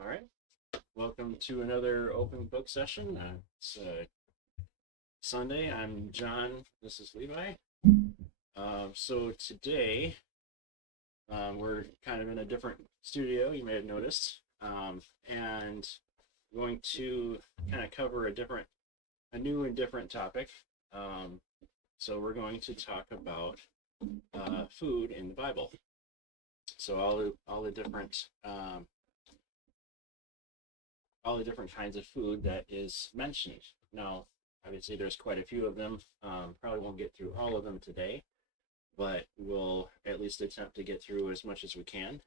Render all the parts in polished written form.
All right. Welcome to another open book session. It's Sunday. I'm John. This is Levi. So today we're kind of in a different studio, you may have noticed, and going to kind of cover a new and different topic. So we're going to talk about food in the Bible. So all the different kinds of food that is mentioned. Now, obviously, there's quite a few of them. Probably won't get through all of them today, but we'll at least attempt to get through as much as we can.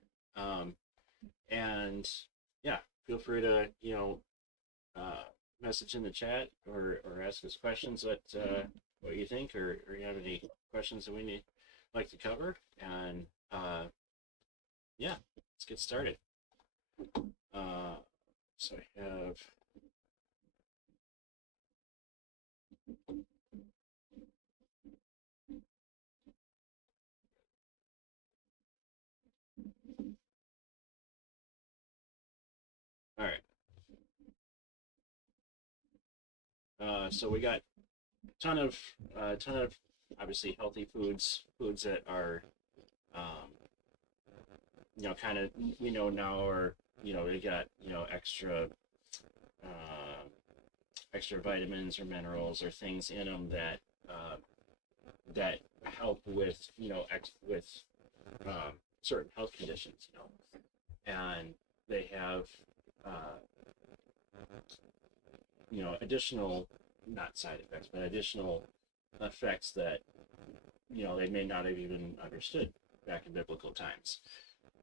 And yeah, feel free to message in the chat or ask us questions what you think, or you have any questions that we like to cover. And yeah, let's get started. So I have all right. So we got a ton of obviously healthy foods that are, um, kind of we know now, or they got uh, extra vitamins or minerals or things in them that that help with with certain health conditions, and they have uh, additional, not side effects, but additional effects that they may not have even understood back in biblical times.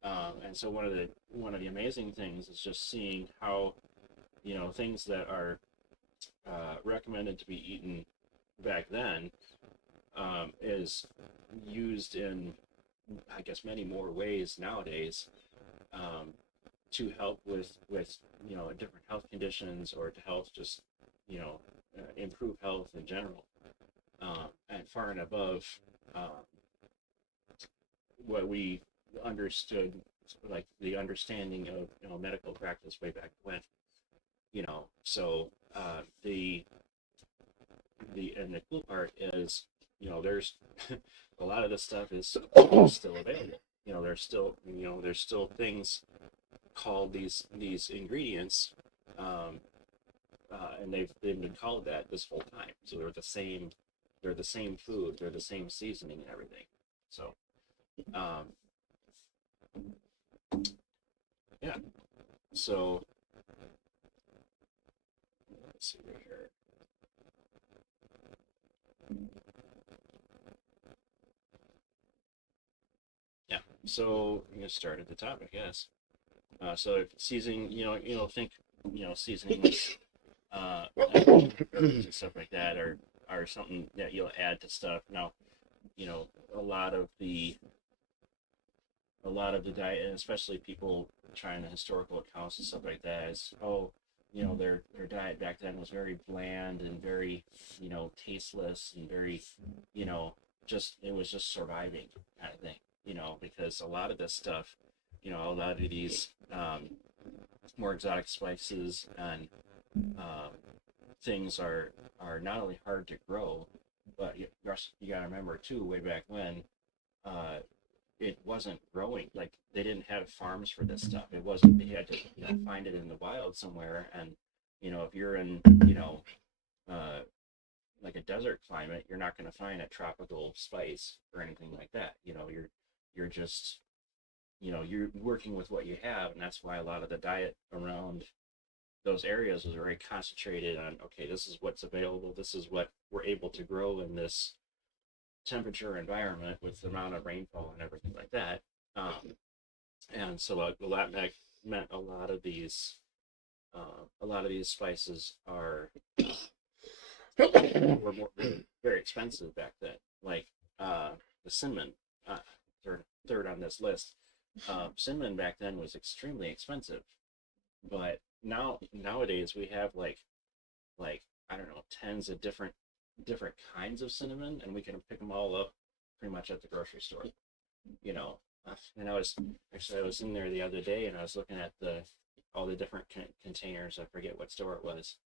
And so one of the amazing things is just seeing how things that are recommended to be eaten back then is used in, I guess, many more ways nowadays, to help with different health conditions, or to help just improve health in general, and far and above um, what we understood, like the understanding of medical practice way back when. So the cool part is, there's a lot of this stuff is still available. There's still things called these ingredients, um, and they've been called that this whole time. So they're the same food, they're the same seasoning and everything. So um, yeah. So let's see right here. Yeah. So I'm gonna start at the top, I guess. So seasoning, think, seasonings, and stuff like that are something that you'll add to stuff. Now, a lot of the diet, and especially people trying the historical accounts and stuff like that, is, their diet back then was very bland and very tasteless and very it was just surviving kind of thing, because a lot of this stuff, a lot of these more exotic spices and um, things are not only hard to grow, but you got to remember too, way back when, uh, it wasn't growing. Like, they didn't have farms for this stuff. It wasn't. They had to find it in the wild somewhere. And if you're in uh, like a desert climate, you're not going to find a tropical spice or anything like that. You're just you're working with what you have, and that's why a lot of the diet around those areas was very concentrated on, okay, this is what's available, this is what we're able to grow in this temperature environment with the amount of rainfall and everything like that. And so that meant a lot of these spices were very expensive back then. Like the cinnamon, third on this list. Cinnamon back then was extremely expensive, but nowadays we have like I don't know, tens of different kinds of cinnamon, and we can pick them all up pretty much at the grocery store. You know, and I was in there the other day, and I was looking at all the different containers. I forget what store it was,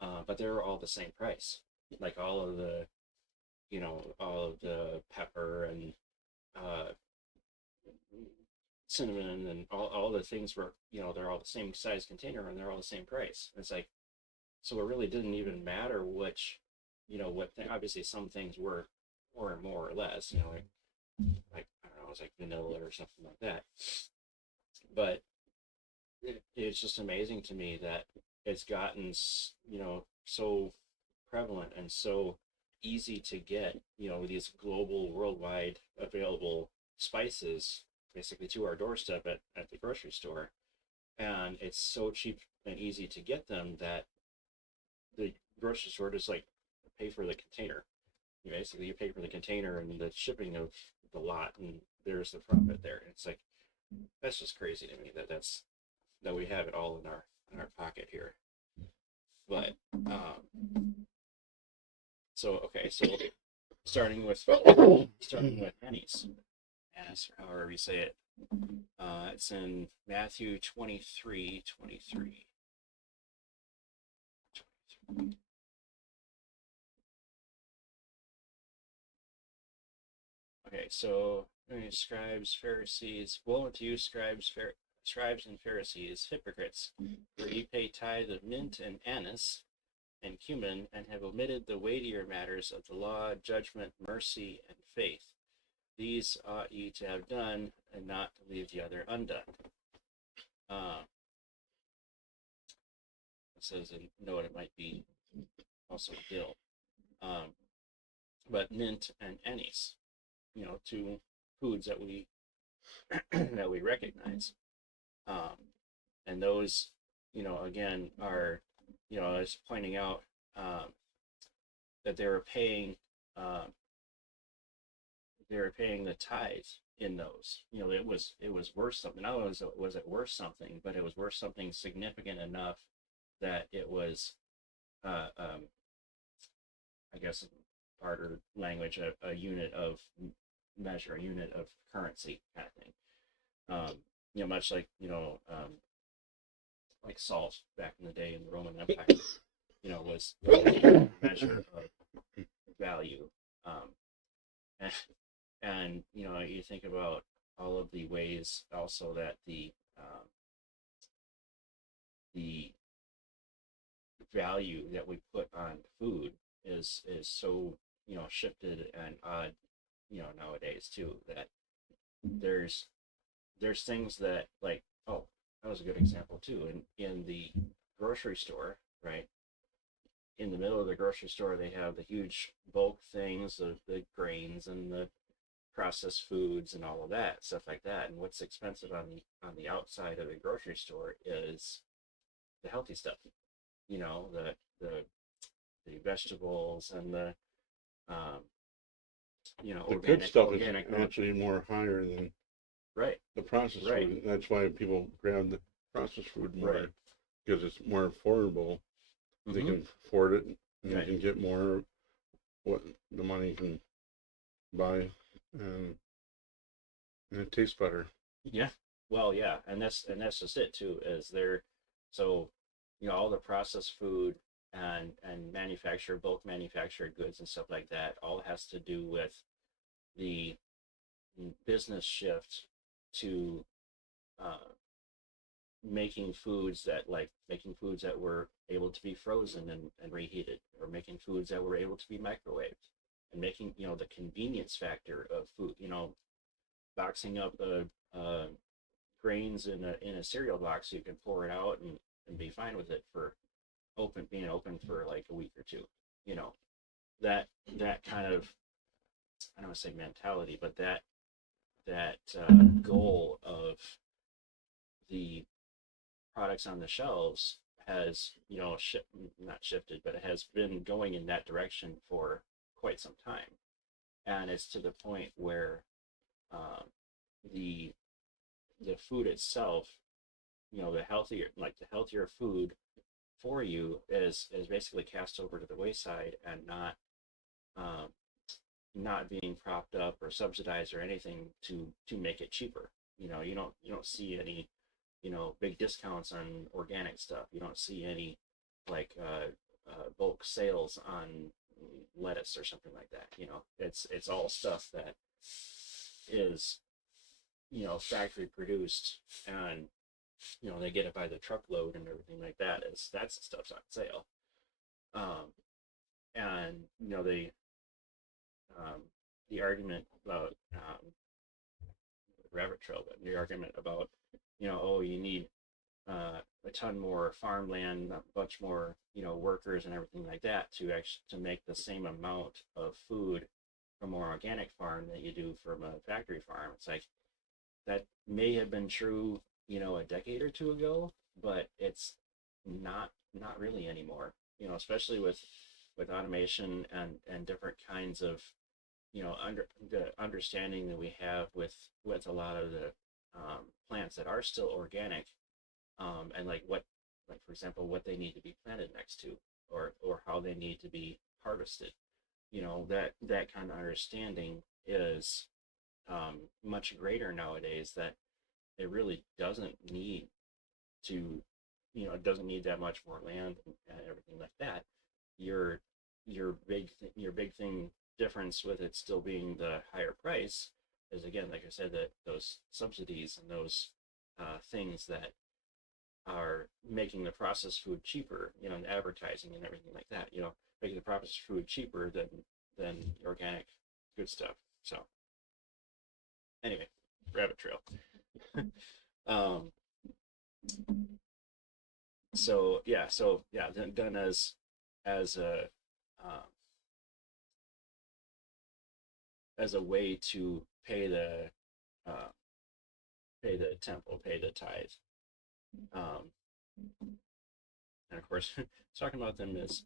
but they were all the same price. Like all of the, all of the pepper and uh, cinnamon and all the things were, they're all the same size container and they're all the same price. It's like, so it really didn't even matter which, what thing. Obviously, some things were more or less, like I don't know, it was like vanilla or something like that. But it's just amazing to me that it's gotten, so prevalent and so easy to get, these global, worldwide available spices basically to our doorstep at the grocery store. And it's so cheap and easy to get them that the grocery store just like pay for the container. Basically, you pay for the container and the shipping of the lot, and there's the profit there. It's like, that's just crazy to me that we have it all in our pocket here. But so okay, so starting with Annie's, Annis, or however you say it. It's in Matthew 23:23. Okay, so scribes, Pharisees, woe unto you, scribes and Pharisees, hypocrites, for ye pay tithe of mint and anise and cumin, and have omitted the weightier matters of the law, judgment, mercy, and faith. These ought ye to have done, and not to leave the other undone. It says in note it might be also dill. But mint and anise, two foods that we that we recognize. And those, again, are, I was pointing out that they were paying the tithe in those. It was worth something. Not only was it worth something, but it was worth something significant enough that it was, I guess, barter language, a unit of measure, a unit of currency kind of thing. Much like, like salt back in the day in the Roman Empire, was a measure of value. And you think about all of the ways also that the value that we put on food is so shifted and odd nowadays too, that there's things that, like, oh, that was a good example too, in the grocery store, right? In the middle of the grocery store, they have the huge bulk things of the grains and the processed foods and all of that stuff like that. And what's expensive on the outside of the grocery store is the healthy stuff, the vegetables and the the good stuff is actually more higher than right the processed food. That's why people grab the processed food more, because it's more affordable. They can afford it, and they can get more what the money can buy, and it tastes better. Yeah. Well, yeah, and that's just it too. Is there, so all the processed food and bulk manufactured goods and stuff like that all has to do with the business shift to making foods that were able to be frozen and reheated, or making foods that were able to be microwaved, and making the convenience factor of food, boxing up grains in a cereal box so you can pour it out and be fine with it for being open for like a week or two. That kind of, I don't want to say mentality, but that goal of the products on the shelves has not shifted, but it has been going in that direction for quite some time. And it's to the point where the food itself, the healthier food for you is basically cast over to the wayside, and not being propped up or subsidized or anything to make it cheaper. You don't see any big discounts on organic stuff. You don't see any like bulk sales on lettuce or something like that. It's all stuff that is factory produced, and they get it by the truckload and everything like that. That's the stuff's on sale. And the argument about rabbit trail, but the argument about oh, you need a ton more farmland, a bunch more workers and everything like that to make the same amount of food from an organic farm that you do from a factory farm. It's like that may have been true a decade or two ago, but it's not really anymore. Especially with automation and different kinds of the understanding that we have with a lot of the plants that are still organic, and like for example what they need to be planted next to, or how they need to be harvested. That kind of understanding is much greater nowadays, that it really doesn't need to it doesn't need that much more land and everything like that. Your big thing difference with it still being the higher price is, again, like I said, that those subsidies and those things that are making the processed food cheaper, and advertising and everything like that, making the processed food cheaper than organic good stuff. So anyway, rabbit trail. So yeah, then as a way to pay the temple, pay the tithe, and of course, talking about them as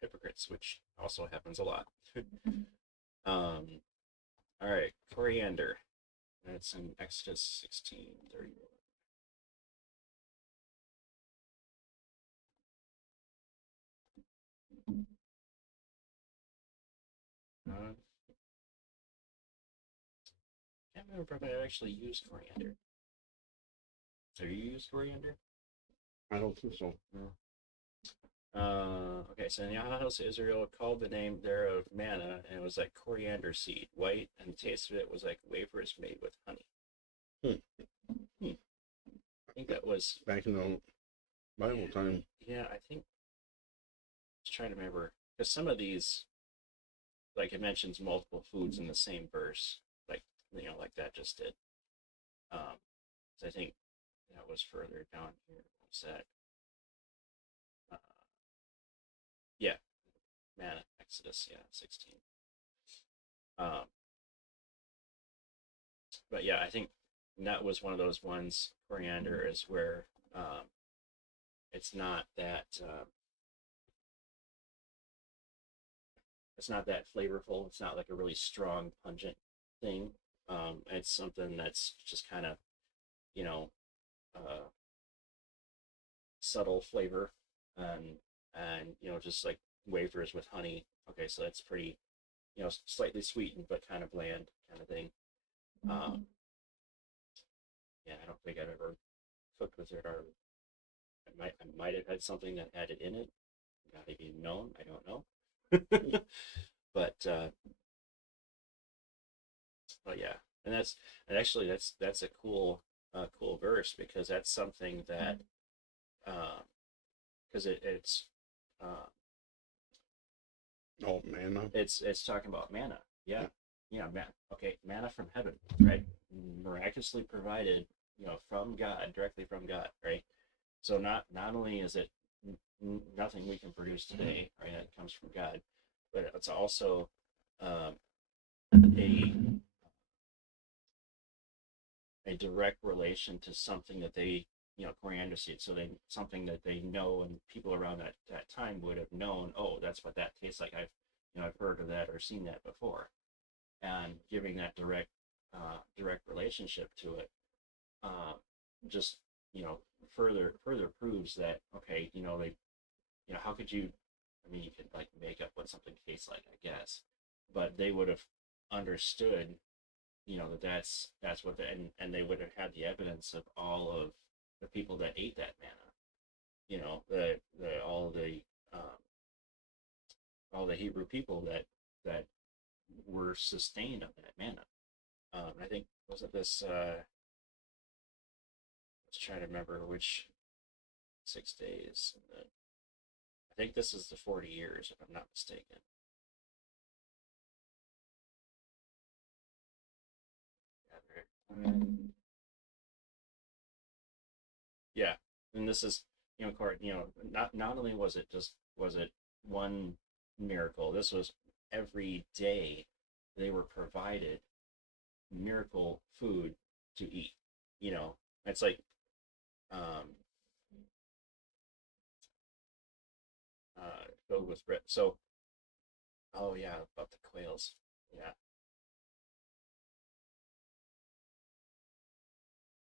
hypocrites, which also happens a lot. All right, coriander. That's in Exodus 16:31. Can't remember if I actually used coriander. Have you used coriander? I don't think so. No. Okay, so in the house of Israel called the name thereof manna, and it was like coriander seed, white, and the taste of it was like wafers made with honey. I think that was back in the Bible time. Yeah, I think. Just trying to remember, because some of these, like it mentions multiple foods in the same verse, like like that just did. So I think that was further down here. What's that? Yeah, manna, Exodus, 16. But yeah, I think that was one of those ones. Coriander is where it's not that flavorful. It's not like a really strong, pungent thing. It's something that's just kind of subtle flavor, and just like wafers with honey. Okay, so that's pretty slightly sweetened but kind of bland kind of thing. Yeah, I don't think I've ever cooked with it, or I might have had something that had it in it, not even known. I don't know. but yeah, and actually that's a cool verse, because that's something that because it's manna. It's talking about manna. Yeah. Okay, manna from heaven, right? Miraculously provided, from God, directly from God, right? So not only is it nothing we can produce today, right? It comes from God, but it's also a direct relation to something that they, coriander seed. So something that they know, and people around that time would have known. Oh, that's what that tastes like. I've heard of that or seen that before, and giving that direct relationship to it, just further proves that, okay, how could you? I mean, you could like make up what something tastes like, I guess, but they would have understood, that's what and they would have had the evidence of all of the people that ate that manna. You know, the all the Hebrew people that were sustained on that manna. I think was it this? Let's try to remember which 6 days. I think this is the 40 years, if I'm not mistaken. Yeah, and this is not only was it one miracle. This was every day they were provided miracle food to eat. You know, it's like um, filled with bread. So, oh yeah, about the quails. Yeah,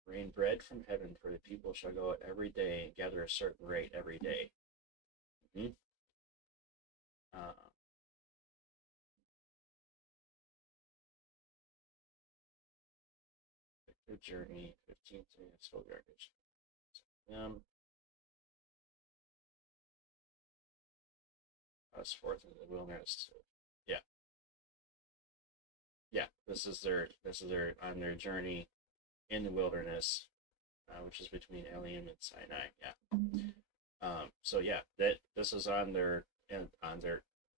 rain bread from heaven for the people shall go out every day and gather a certain rate every day. Mhm. Uh, good journey, 15th day of soul garbage. Us forth into the wilderness. Yeah, yeah. This is their on their journey in the wilderness, which is between Elim and Sinai. Yeah. So yeah, that this is on their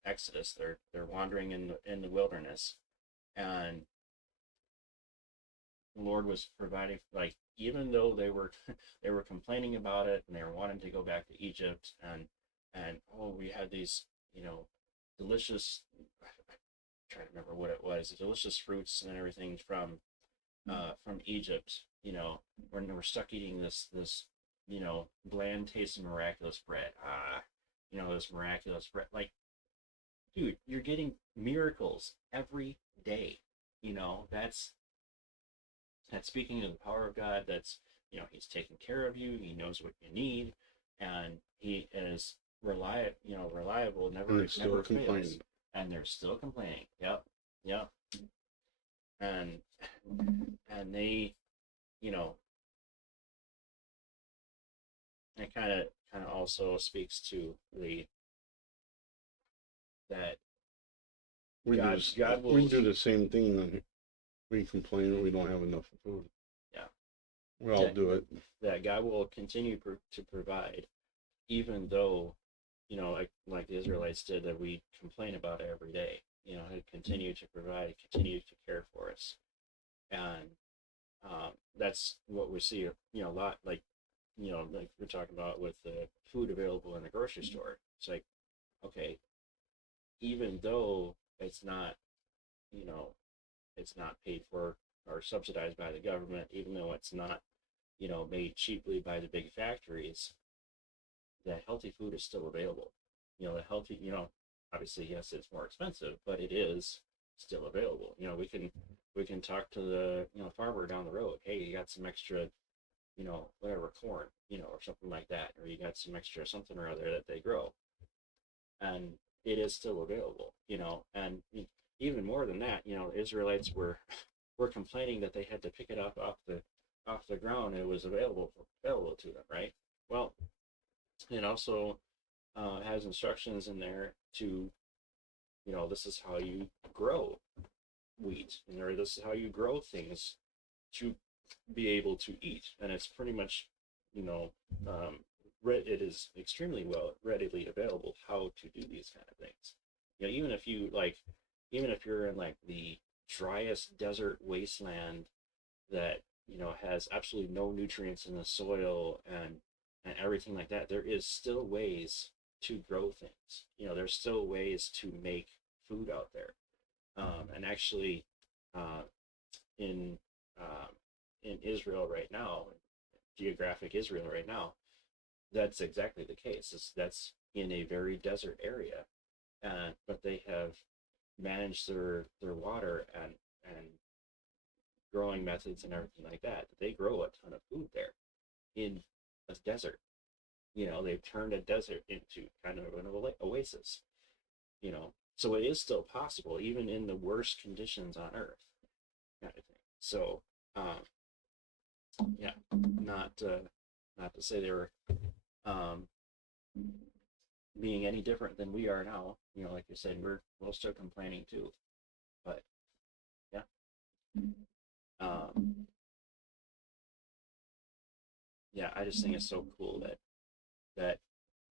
exodus. They're wandering in the wilderness, and the Lord was providing, like, even though they were they were complaining about it and they were wanting to go back to Egypt, and oh, we had these, delicious, I'm trying to remember what it was, delicious fruits and everything from Egypt. We're stuck eating this bland taste of miraculous bread. This miraculous bread. Like, dude, you're getting miracles every day. That's speaking of the power of God. That's, He's taking care of you. He knows what you need, and He is reliable. And they're still Never complaining. fails. And they're still complaining. Yep, yep. And they, you know, it kind of also speaks to the that God will. We do the same thing when we complain that we don't have enough food. Yeah. We all do it. That God will continue to provide, even though, like the Israelites did, that we complain about it every day. He'll continue to provide, continue to care for us, and that's what we see. A lot, like we're talking about with the food available in the grocery store. It's like, okay, even though you know, it's not paid for or subsidized by the government, even though it's not, made cheaply by the big factories, the healthy food is still available. The healthy, obviously, yes, it's more expensive, but it is still available. We can talk to the, farmer down the road. Hey, you got some extra, whatever, corn, or something like that, or you got some extra something or other that they grow, and it is still available. And even more than that, Israelites were complaining that they had to pick it up off the ground. It was available to them, right? Well, it also has instructions in there to, this is how you grow wheat, or this is how you grow things to be able to eat. And it's pretty much, it is extremely well readily available how to do these kind of things. Even if you're in like the driest desert wasteland that has absolutely no nutrients in the soil and everything like that, there is still ways to grow things. There's still ways to make food out there. And actually, uh, in in Israel right now, geographic Israel right now, that's exactly the case. That's in a very desert area, but they have managed their water and growing methods and everything like that. They grow a ton of food there in a desert. They've turned a desert into kind of an oasis. So it is still possible, even in the worst conditions on Earth, kind of thing. So, yeah, not not to say they were um, being any different than we are now. You know, like you said, we're still complaining too. But yeah, um, yeah, I just think it's so cool that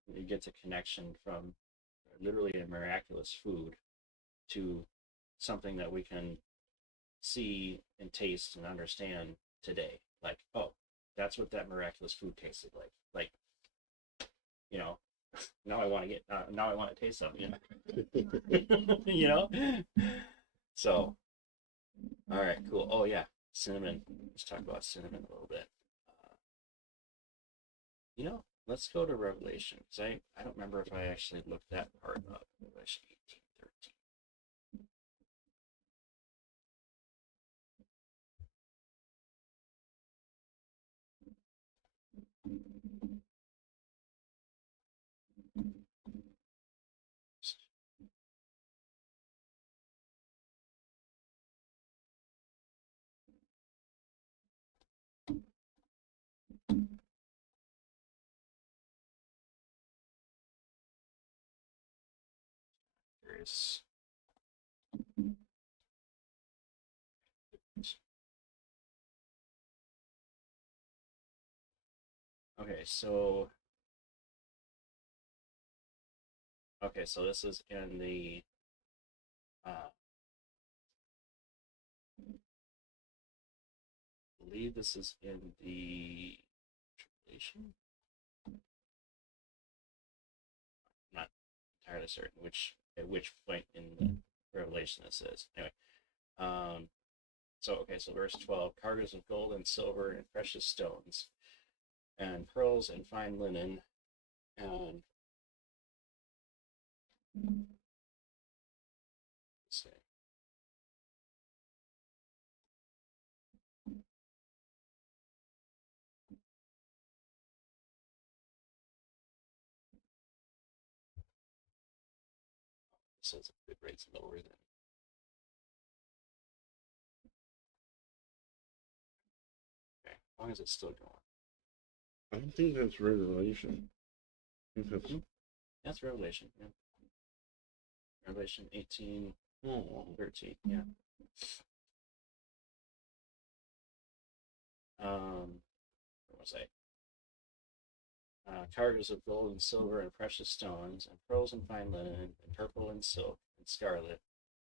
it gets a connection from literally a miraculous food to something that we can see and taste and understand today. Like, oh, that's what that miraculous food tasted like. Like, you know, now I want to get now I want to taste something. You know. So, all right, cool. Oh yeah, cinnamon. Let's talk about cinnamon a little bit. Uh, you know, let's go to Revelation because I don't remember if I actually looked that part up. Revelation 18:13. There's okay, so this is in the uh, I believe this is in the translation. I'm not entirely certain at which point in the Revelation this is. Anyway, um, so verse 12: cargoes of gold and silver and precious stones, and pearls and fine linen, and let's see, it says it rates lower than. Okay, as long as it's still going. I don't think that's Revelation. I think that's That's Revelation. Yeah. Revelation 18, oh, 13. Yeah. What was I? Cargoes of gold and silver and precious stones, and pearls and fine linen, and purple and silk and scarlet,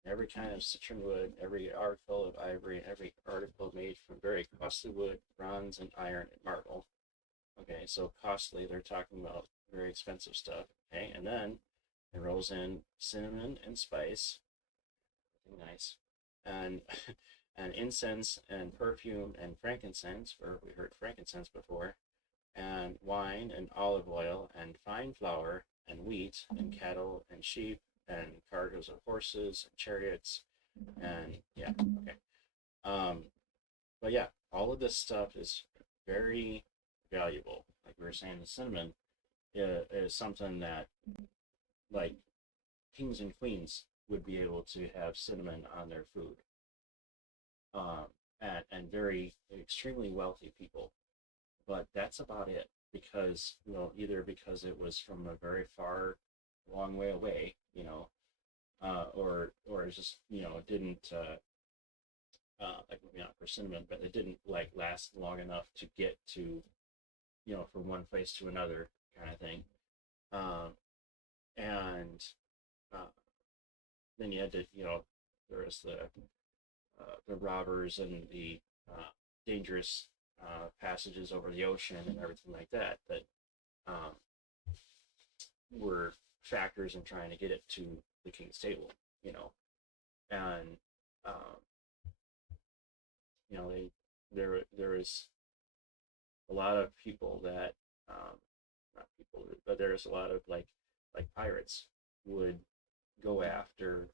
and every kind of citron wood, every article of ivory, and every article made from very costly wood, bronze and iron and marble. Okay, so costly, they're talking about very expensive stuff. Okay, and then it rolls in cinnamon and spice, nice, and and incense and perfume and frankincense, where we heard frankincense before, and wine and olive oil and fine flour and wheat and cattle and sheep and cargoes of horses and chariots and yeah, okay. Um, but yeah, all of this stuff is very valuable. Like we were saying, the cinnamon is something that like kings and queens would be able to have cinnamon on their food. Um, and very extremely wealthy people, but that's about it because either because it was from a very far long way away, or it just didn't like maybe not for cinnamon, but it didn't like last long enough to get to from one place to another kind of thing. um, and then you had to there was the robbers and the dangerous passages over the ocean and everything like that um, were factors in trying to get it to the king's table, and um, they there was a lot of people that not people, but there's a lot of like pirates would go after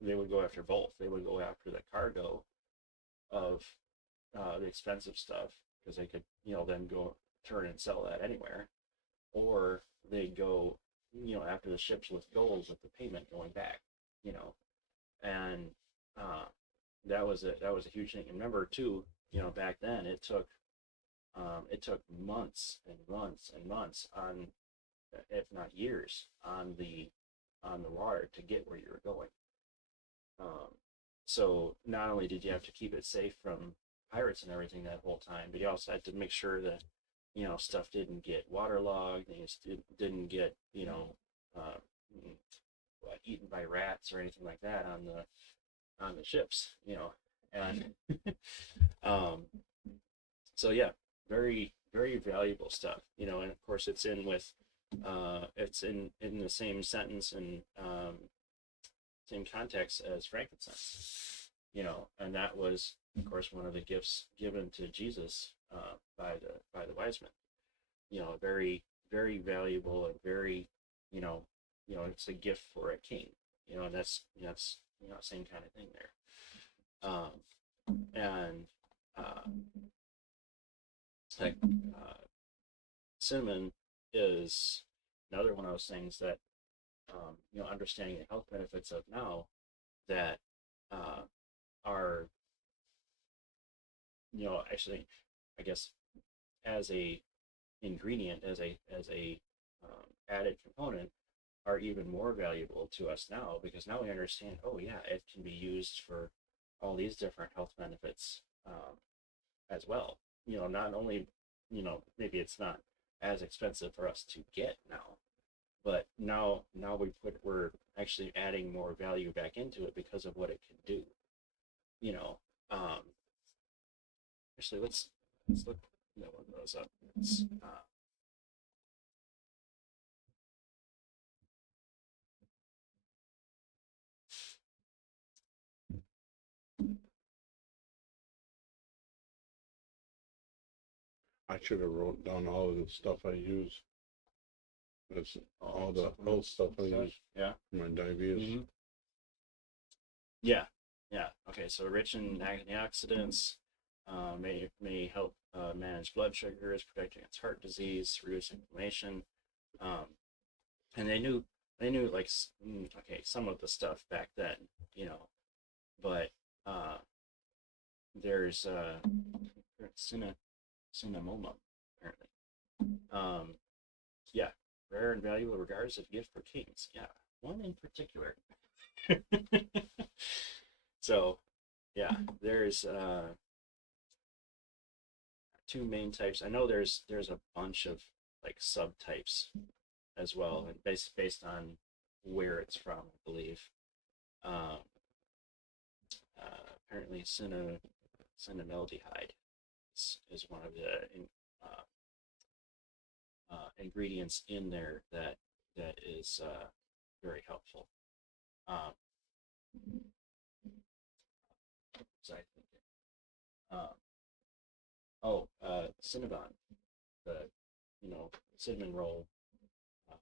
they would go after both. They would go after the cargo of the expensive stuff because they could then go turn and sell that anywhere, or they go after the ships with gold with the payment going back, you know, and uh, that was a huge thing. And remember too, back then it took it took months and months and months on, if not years, on the water to get where you were going. So not only did you have to keep it safe from pirates and everything that whole time, but you also had to make sure that stuff didn't get waterlogged, things didn't get uh, eaten by rats or anything like that on the ships, and um, so yeah, very very valuable stuff, and of course it's in the same sentence and same context as frankincense, and that was of course one of the gifts given to Jesus by the wise men. Very very valuable and very it's a gift for a king. And that's same kind of thing there. And like cinnamon is another one of those things that understanding the health benefits of now that are actually, I guess, as a ingredient, as a added component, are even more valuable to us now, because now we understand, oh yeah, it can be used for all these different health benefits as well. Not only, maybe it's not as expensive for us to get now, but now we're actually adding more value back into it because of what it can do. Um, actually, let's look one of those up. I should have wrote down all of the stuff I use. That's all the health supplements, stuff I use Yeah. for my diabetes. Yeah, yeah. Okay, so rich in antioxidants, may help manage blood sugars, protect against heart disease, reduce inflammation, and they knew like okay, some of the stuff back then, but there's cinnamomum apparently. Yeah, rare and valuable regarded as a gift for kings. Yeah, one in particular. So, yeah, there's two main types. I know there's a bunch of like subtypes as well, and based on where it's from, I believe. Um, Apparently, cinnamaldehyde is one of the ingredients in there that is very helpful. So I think, Cinnabon, the cinnamon roll uh,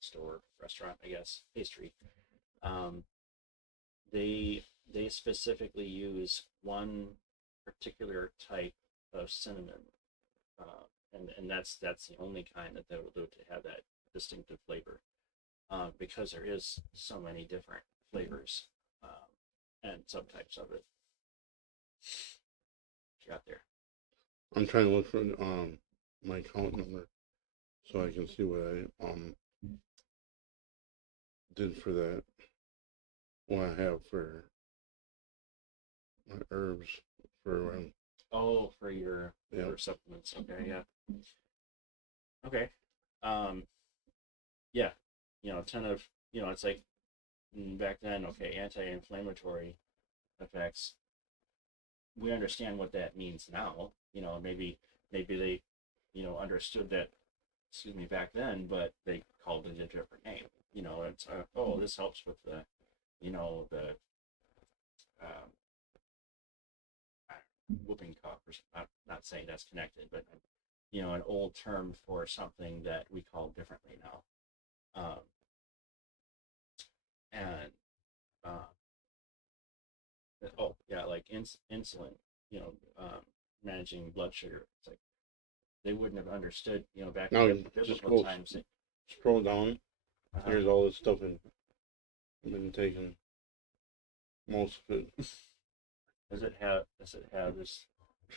store restaurant, I guess, pastry. Um, they specifically use one particular type of cinnamon, and that's the only kind that they will do to have that distinctive flavor, because there is so many different flavors and subtypes of it. What you got there? I'm trying to look for my account number so I can see what I did for that. What I have for my herbs for Oh, for your supplements. Okay, yeah. Okay. Yeah. A ton of it's like back then. Okay, anti-inflammatory effects. We understand what that means now. Maybe they understood that. Excuse me, back then, but they called it a different name. It's this helps with the the um, whooping cough, or not saying that's connected, but an old term for something that we call differently now. And oh yeah, like insulin, managing blood sugar. It's like they wouldn't have understood, back now in just biblical times. scroll down. Here's all this stuff I've been taking most of it. Does it have this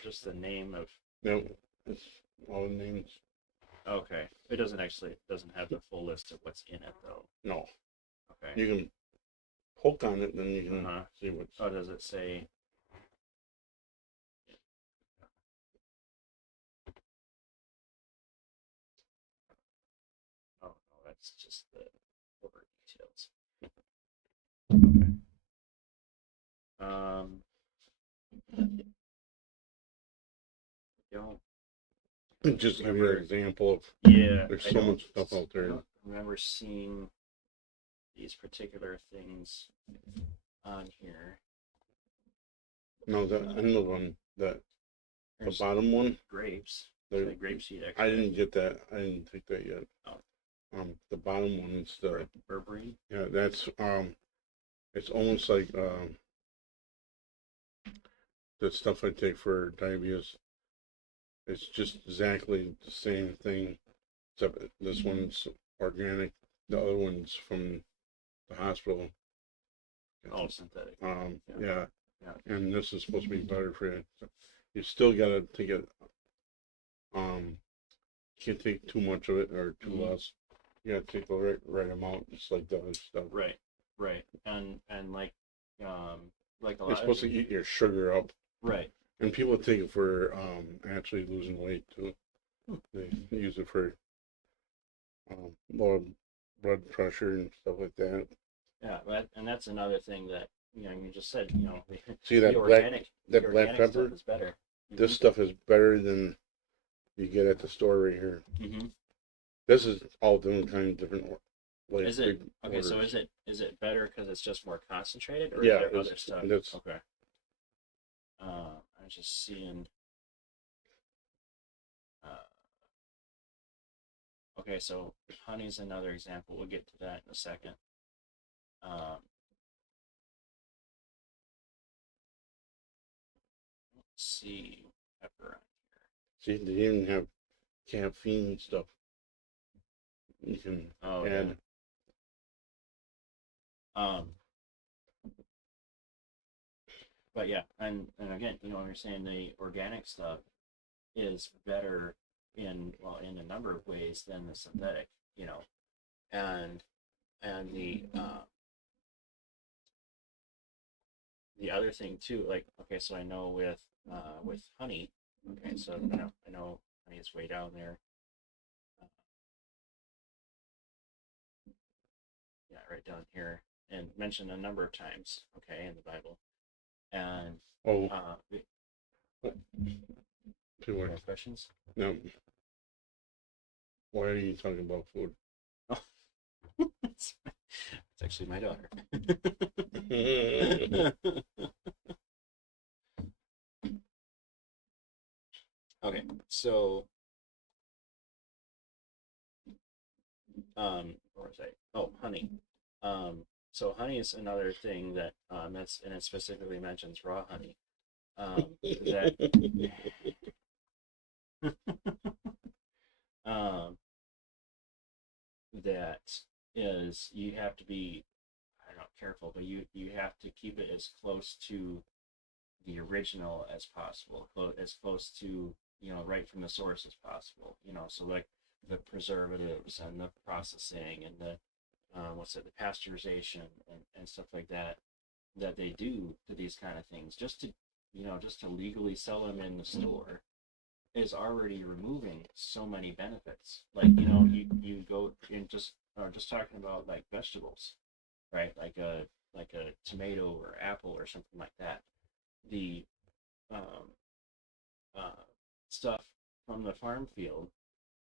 just the name of. No, it's all the names. Okay, it doesn't have the full list of what's in it though. No, Okay. you can poke on it, then you can Uh-huh. see what's. Oh, does it say? Oh no, that's just the over details. Okay. Don't Just give you remember. an example of. Yeah, There's I so don't. much stuff out I there. don't remember seeing these particular things on here. No, the end of one, the There's bottom one. grapes. The, The grapeseed I extract. didn't get that. I didn't take that yet. Oh. The bottom one is the Berberine. yeah. That's it's almost like the stuff I take for diabetes. It's just exactly the same thing, except this one's organic. The other one's from the hospital. Oh, synthetic. Yeah. Yeah. And this is supposed to be better for you. So you still gotta take it. Can't take too much of it or too less. You gotta take the right amount, just like the other stuff. Right. And like a lot. It's supposed to eat your sugar up. Right. And people take it for actually losing weight too. They use it for lower blood pressure and stuff like that. Yeah, and that's another thing that you just said. See that the black organic, that the black organic pepper? stuff is better. This stuff is better than you get at the store right here. Mm-hmm. This is all different. Like Is it okay? orders. So is it better because it's just more concentrated, or Yeah, is there other stuff? that's Okay. I'm just seeing. Okay, so honey's another example. We'll get to that in a second. Let's see pepper. see they didn't have caffeine stuff. You can add. Yeah. But yeah, and again, you're saying the organic stuff is better in a number of ways than the synthetic, and the other thing too, like okay, so I know with honey, okay, so I know honey is way down there, yeah, right down here, and mentioned a number of times, okay, in the Bible, and More questions? No. Why are you talking about food? Oh, it's actually my daughter. Okay, so where was I? Oh, honey. So honey is another thing that and it specifically mentions raw honey. That that is you have to be, I don't know, careful, but you have to keep it as close to the original as possible, as close to right from the source as possible. So like the preservatives and the processing and the the pasteurization and stuff like that they do to these kind of things just to legally sell them in the store is already removing so many benefits. Like you go in just talking about like vegetables, right? Like a tomato or apple or something like that. The um, stuff from the farm field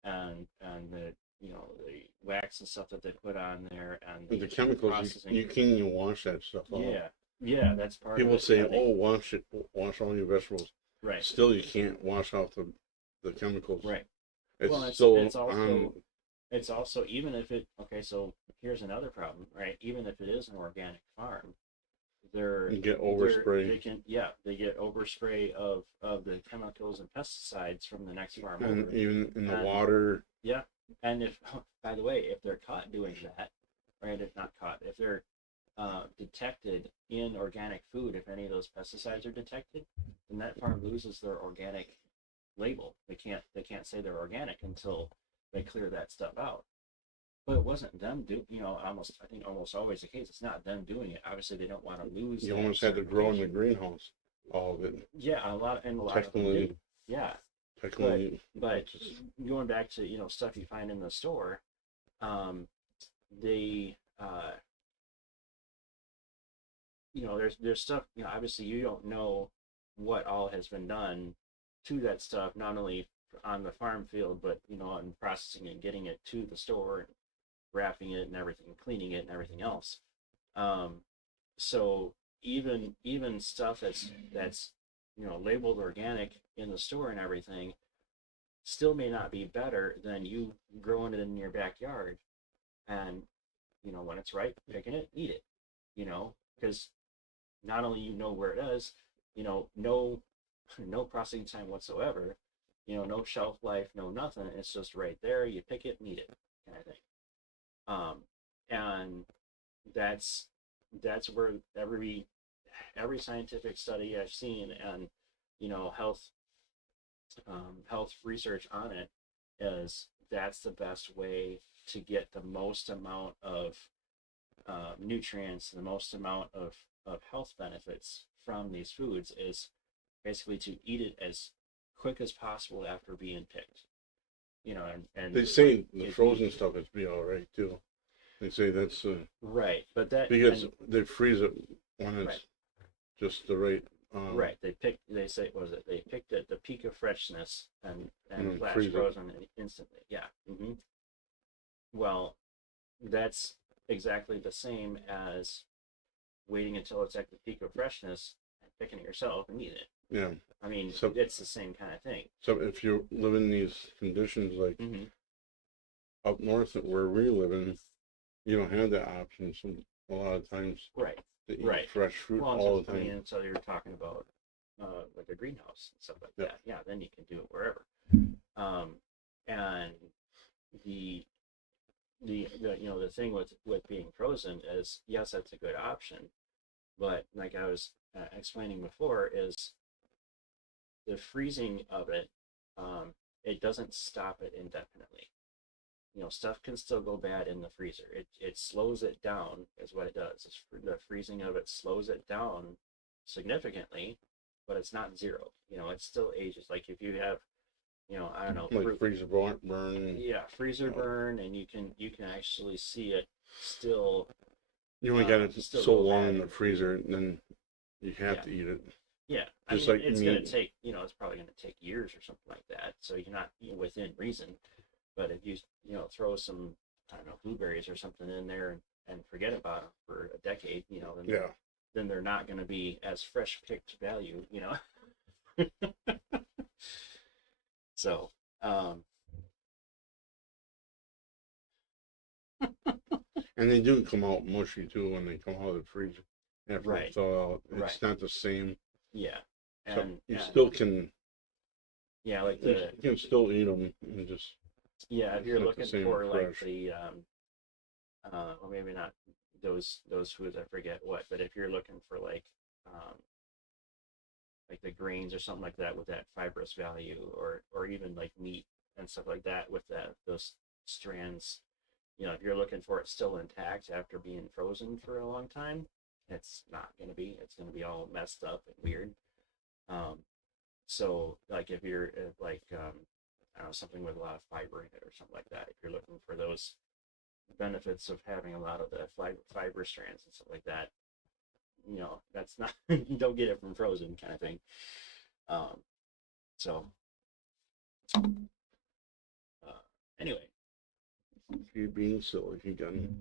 and the the wax and stuff that they put on there and the chemicals, processing. you can't even wash that stuff out. Yeah, that's part People of it. say, Yeah, "Oh, wash all your vegetables." right. Still, you can't wash out the chemicals. Right. It's It's also even if it okay. So here's another problem, right? Even if it is an organic farm, you get overspray. They get overspray of the chemicals and pesticides from the next farm And over. even in the water. Yeah, and if by the way, if they're caught doing that, right? If not caught, if they're detected in organic food, if any of those pesticides are detected, then that farm loses their organic label. They can't say they're organic until they clear that stuff out. But it wasn't them almost, I think almost always the case. It's not them doing it. Obviously, they don't want to lose. You that almost had to grow in the certification. greenhouse, all of it. Yeah, a lot of them Technically, do. Yeah, technically, but it's just, going back to stuff you find in the store, um, they there's stuff, obviously you don't know what all has been done to that stuff, not only on the farm field, but on processing it, getting it to the store, and wrapping it and everything, cleaning it and everything else. Um, so even stuff that's labeled organic in the store and everything still may not be better than you growing it in your backyard, and when it's ripe, picking it, eat it. Because not only where it is, no no processing time whatsoever, no shelf life, no nothing. It's just right there. You pick it and eat it, kind of thing. Um, and that's where every scientific study I've seen, and health health research on it, is that's the best way to get the most amount of nutrients, the most amount of health benefits from these foods, is basically to eat it as quick as possible after being picked. And they say the if frozen you, stuff is be all right too. They say that's right, but that because and they freeze it when it's right, just the right. right. They say, what was it? They picked at the peak of freshness and And flash freeze it. frozen instantly. Yeah. Well, that's exactly the same as waiting until it's at the peak of freshness and picking it yourself and eating it. Yeah. I mean, So it's the same kind of thing. so if you live in these conditions like Mm-hmm. up north where we live in, you don't have that option. So a lot of times Right. to eat Right. fresh fruit Well, all the time. and so you're talking about like a greenhouse and stuff like Yeah. that. Yeah, then you can do it wherever. And the the thing with being frozen is, yes, that's a good option, but like I was explaining before, is the freezing of it, it doesn't stop it indefinitely. Stuff can still go bad in the freezer. It slows it down, is what it does. The freezing of it slows it down significantly, but it's not zero. It still ages. Like if you have, I don't know, Like fruit, freezer burn. yeah, freezer burn, and you can actually see it still. You only got it still so go long bad in the freezer, and then you have Yeah. to eat it. Yeah, I Just mean, like it's going to meat. take, it's probably going to take years or something like that. So you're not, within reason. But if you, throw some, I don't know, blueberries or something in there, and forget about them for a decade, then Yeah. then they're not going to be as fresh picked value. So, And they do come out mushy too when they come out of the freezer after they right, thaw out. It's right, not the same. yeah, So and you and still can yeah, like you can still eat them and just yeah, if it's you're not the looking same for like fresh. the or maybe not those foods, I forget what, but if you're looking for like the grains or something like that with that fibrous value, or even like meat and stuff like that with those strands, if you're looking for it still intact after being frozen for a long time, it's not going to be. It's going to be all messed up and weird. um, so like if you're like I don't know, something with a lot of fiber in it or something like that, if you're looking for those benefits of having a lot of the fiber strands and stuff like that, that's not, you don't get it from frozen, kind of thing. um, so uh, anyway. You're being silly again.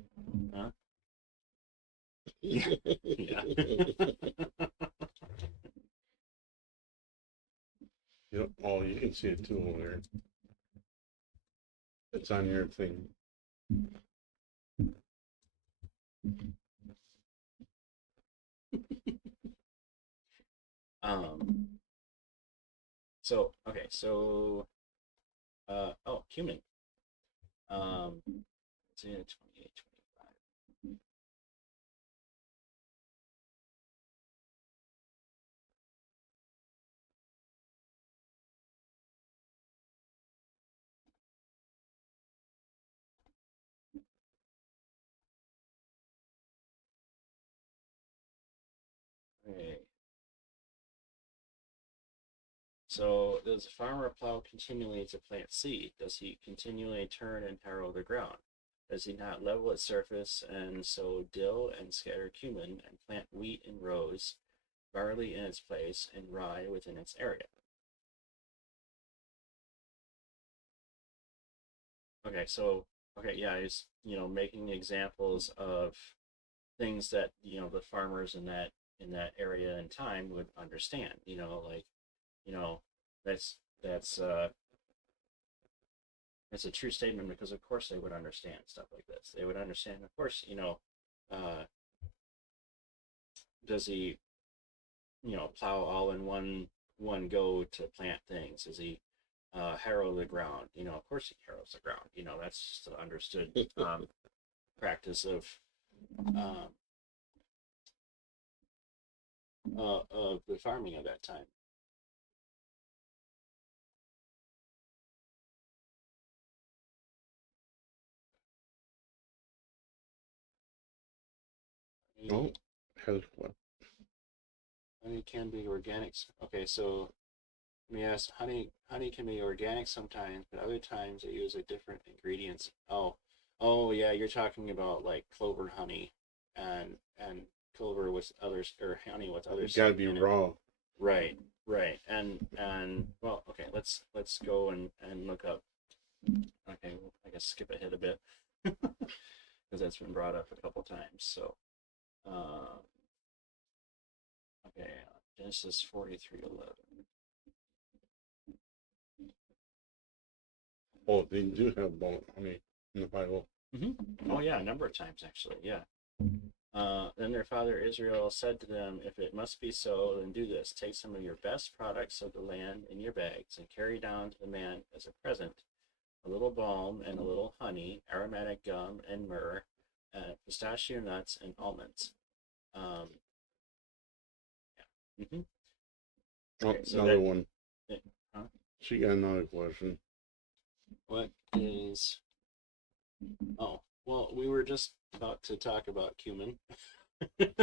Huh? Yeah. Yeah. Oh, you can see it too over there. It's on your thing. um so okay, so oh, cumin. 28, 25. Okay. So, does a farmer plow continually to plant seed? Does he continually turn and harrow the ground? Does he not level its surface and sow dill and scatter cumin and plant wheat in rows, barley in its place, and rye within its area? Okay, so okay, yeah, he's making examples of things that the farmers in that area and time would understand. Like you know that's that's uh that's a true statement because of course they would understand stuff like this. They would understand, of course. Uh, does he plow all in one go to plant things? Does he harrow the ground? Of course he harrows the ground. That's just an understood practice um, of the farming of that time. Oh, has what? Honey can be organics. Okay, so let me ask. Honey can be organic sometimes, but other times they use a different ingredients. Oh yeah, you're talking about like clover honey, and clover with others or honey with It's others got to be in it. raw. Right, right, and well, okay, let's go and look up. Okay, well, I guess skip ahead a bit because that's been brought up a couple times. So, uh, okay, Genesis 43:11. Oh, they do have bone honey in the Bible. Oh yeah, a number of times actually. Yeah. Then their father Israel said to them, "If it must be so, then do this: take some of your best products of the land in your bags, and carry down to the man as a present a little balm and a little honey, aromatic gum and myrrh, pistachio nuts and almonds." Um, yeah. Oh, Okay, so another one. huh? She got another question. What is? Oh, well, we were just about to talk about cumin, but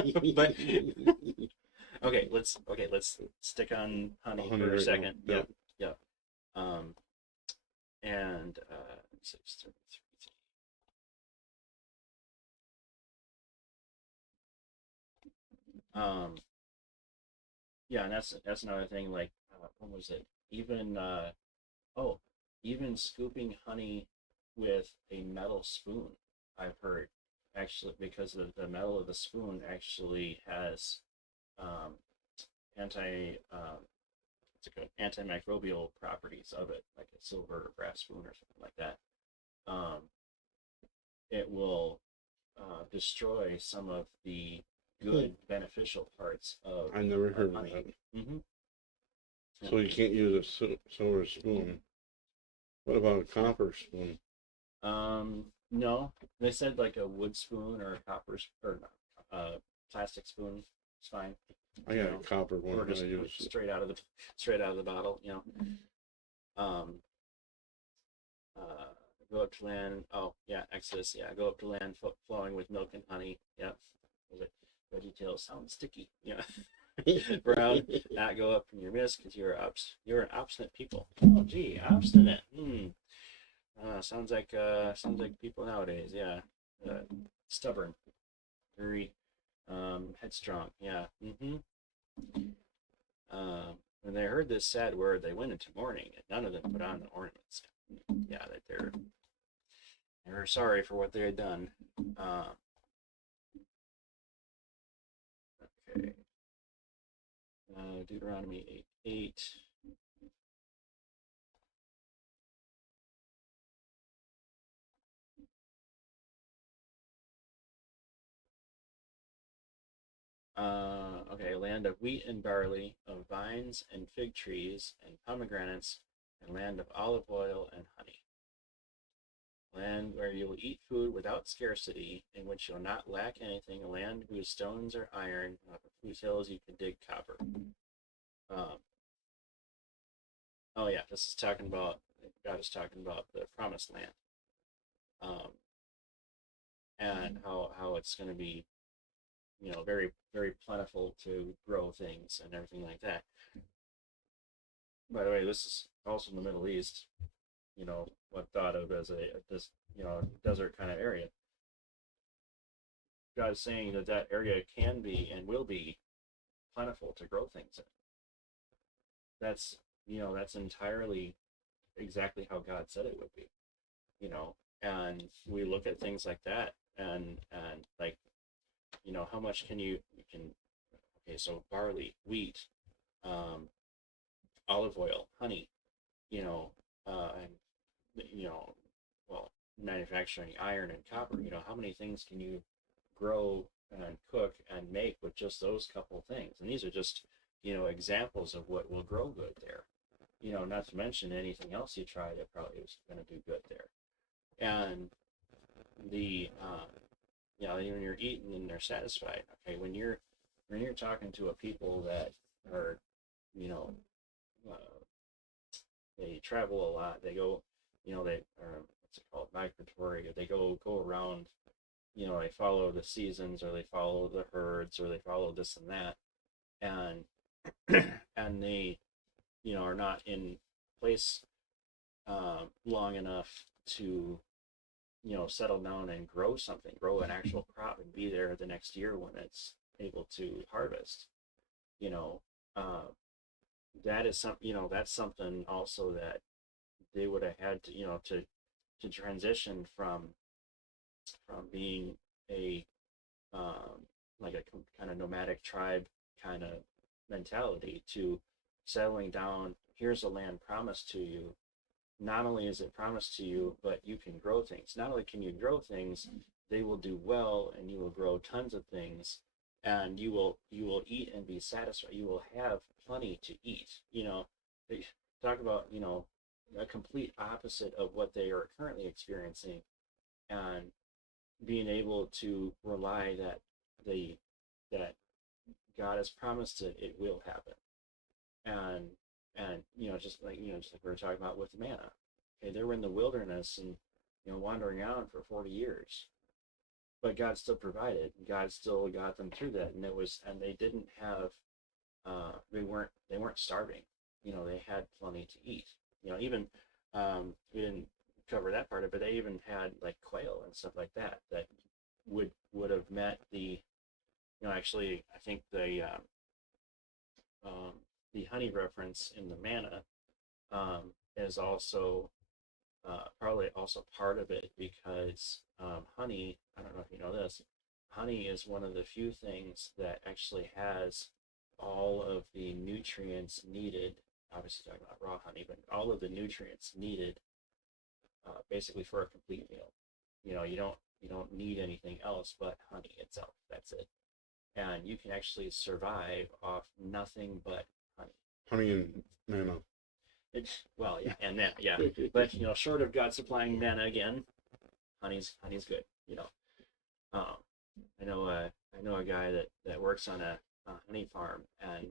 let's stick on honey Honey for a right now. second. Yeah. Yep, yep. Um, and 6:33. Yeah, and that's another thing. Like, what was it? Even oh, even scooping honey with a metal spoon. I've heard actually because the metal of the spoon actually has um, anti what's it called? Antimicrobial properties of it, like a silver or brass spoon or something like that. Um, it will destroy some of the good beneficial parts I never of heard of honey. that. Mm-hmm. Yeah. So you can't use a silver spoon. What about a copper spoon? No, they said like a wood spoon or a copper or plastic spoon is fine. I got a copper one. Or I just use. straight out of the bottle. Um, uh, go up to land. Oh yeah, Exodus. Yeah, go up to land flowing with milk and honey. Yep. Veggie tails sound sticky. Yeah. Brown, not go up from your mist because you're an obstinate people. Oh gee, obstinate. Sounds like people nowadays. Yeah, stubborn, very headstrong. Yeah. When they heard this sad word, they went into mourning, and none of them put on the ornaments. Yeah, that they're sorry for what they had done. Okay. Deuteronomy 8:8. Okay, land of wheat and barley, of vines and fig trees and pomegranates, and land of olive oil and honey. Land where you will eat food without scarcity, in which you'll not lack anything, a land whose stones are iron, whose hills you can dig copper. Um, oh yeah, this is talking about God is talking about the promised land, um, and how it's going to be very very plentiful to grow things and everything like that. By the way, this is also in the Middle East. What thought of as this desert kind of area. God is saying that that area can be and will be plentiful to grow things in. That's entirely exactly how God said it would be. And we look at things like that, and like, how much can okay, so barley, wheat, um, olive oil, honey, and well, manufacturing iron and copper. How many things can you grow and cook and make with just those couple things? And these are just examples of what will grow good there. Not to mention anything else you try that probably is going to do good there. And the when you're eating and they're satisfied. Okay, when you're talking to a people that are, you know, uh, they travel a lot. They go, they are, what's it called, migratory. They go around. They follow the seasons, or they follow the herds, or they follow this and that, and and they, are not in place long enough to settle down and grow something, grow an actual crop, and be there the next year when it's able to harvest. You know, uh, that is that's something also that they would have had to to transition from being a like a kind of nomadic tribe kind of mentality to settling down. Here's a land promised to you. Not only is it promised to you, but you can grow things. Not only can you grow things, they will do well, and you will grow tons of things, and you will eat and be satisfied. You will have plenty to eat. They talk about a complete opposite of what they are currently experiencing, and being able to rely that God has promised it will happen. And just like we were talking about with manna. Okay, they were in the wilderness and wandering around for 40 years, but God still provided. God still got them through that, and they didn't have they weren't starving. They had plenty to eat. Even we didn't cover that part of it, but they even had like quail and stuff like that would have met the actually I think the honey reference in the manna is also probably also part of it, because honey, I don't know if you know this, honey is one of the few things that actually has all of the nutrients needed. Obviously talking about raw honey, but all of the nutrients needed basically for a complete meal. You don't need anything else but honey itself. That's it. And you can actually survive off nothing but honey. Honey and manna. Well, yeah, and that, yeah, but short of God supplying manna again, honey's good. Um, I know a guy that works on a honey farm, and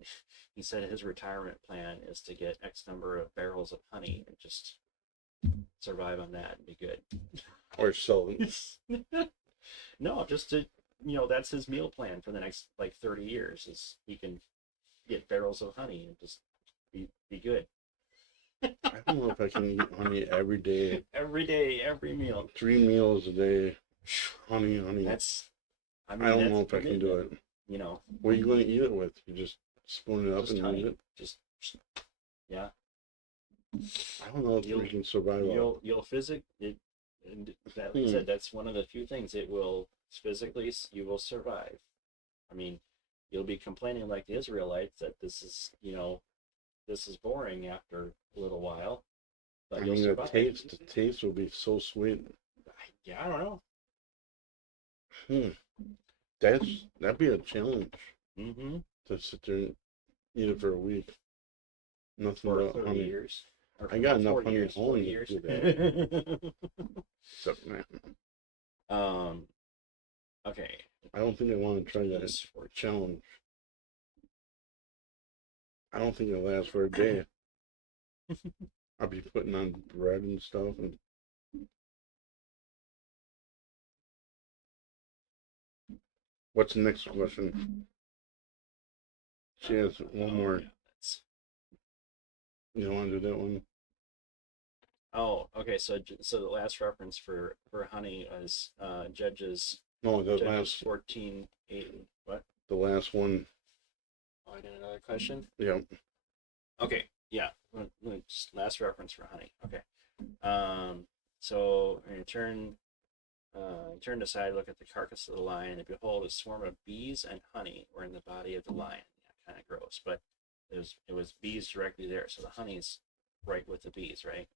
he said his retirement plan is to get X number of barrels of honey and just survive on that and be good. Or sell it. No, just to that's his meal plan for the next like 30 years, is he can get barrels of honey and just be good. I don't know if I can eat honey every day. Every day, every meal. 3 meals a day. Honey. I don't know if I can do it. What are you going to eat it with? You just spoon it up and honey. eat it? Yeah. I don't know if we can survive on it. You'll physically, and that said, that's one of the few things it will physically, you will survive. I mean, you'll be complaining like the Israelites that this is boring after a little while, but you'll survive. The taste will be so sweet. Yeah, I don't know. That'd be a challenge. Mm-hmm. To sit there and eat it for a week. Nothing For but 30 honey. years. I got enough honey years, at home to do that. Except Okay. I don't think I want to try that challenge. I don't think it'll last for a day. I'll be putting on bread and stuff, and What's the next question? She has one more. Yeah, that's, You want to do that one? oh, okay. So the last reference for honey was Judges No, the Judges last 14:8. What? the last one. Oh, I did another question. Yeah. Okay, yeah. Just last reference for honey. Okay. So in turned aside, look at the carcass of the lion, and behold, a swarm of bees and honey were in the body of the lion. Yeah, kind of gross, but it was bees directly there, so the honey's right with the bees, right?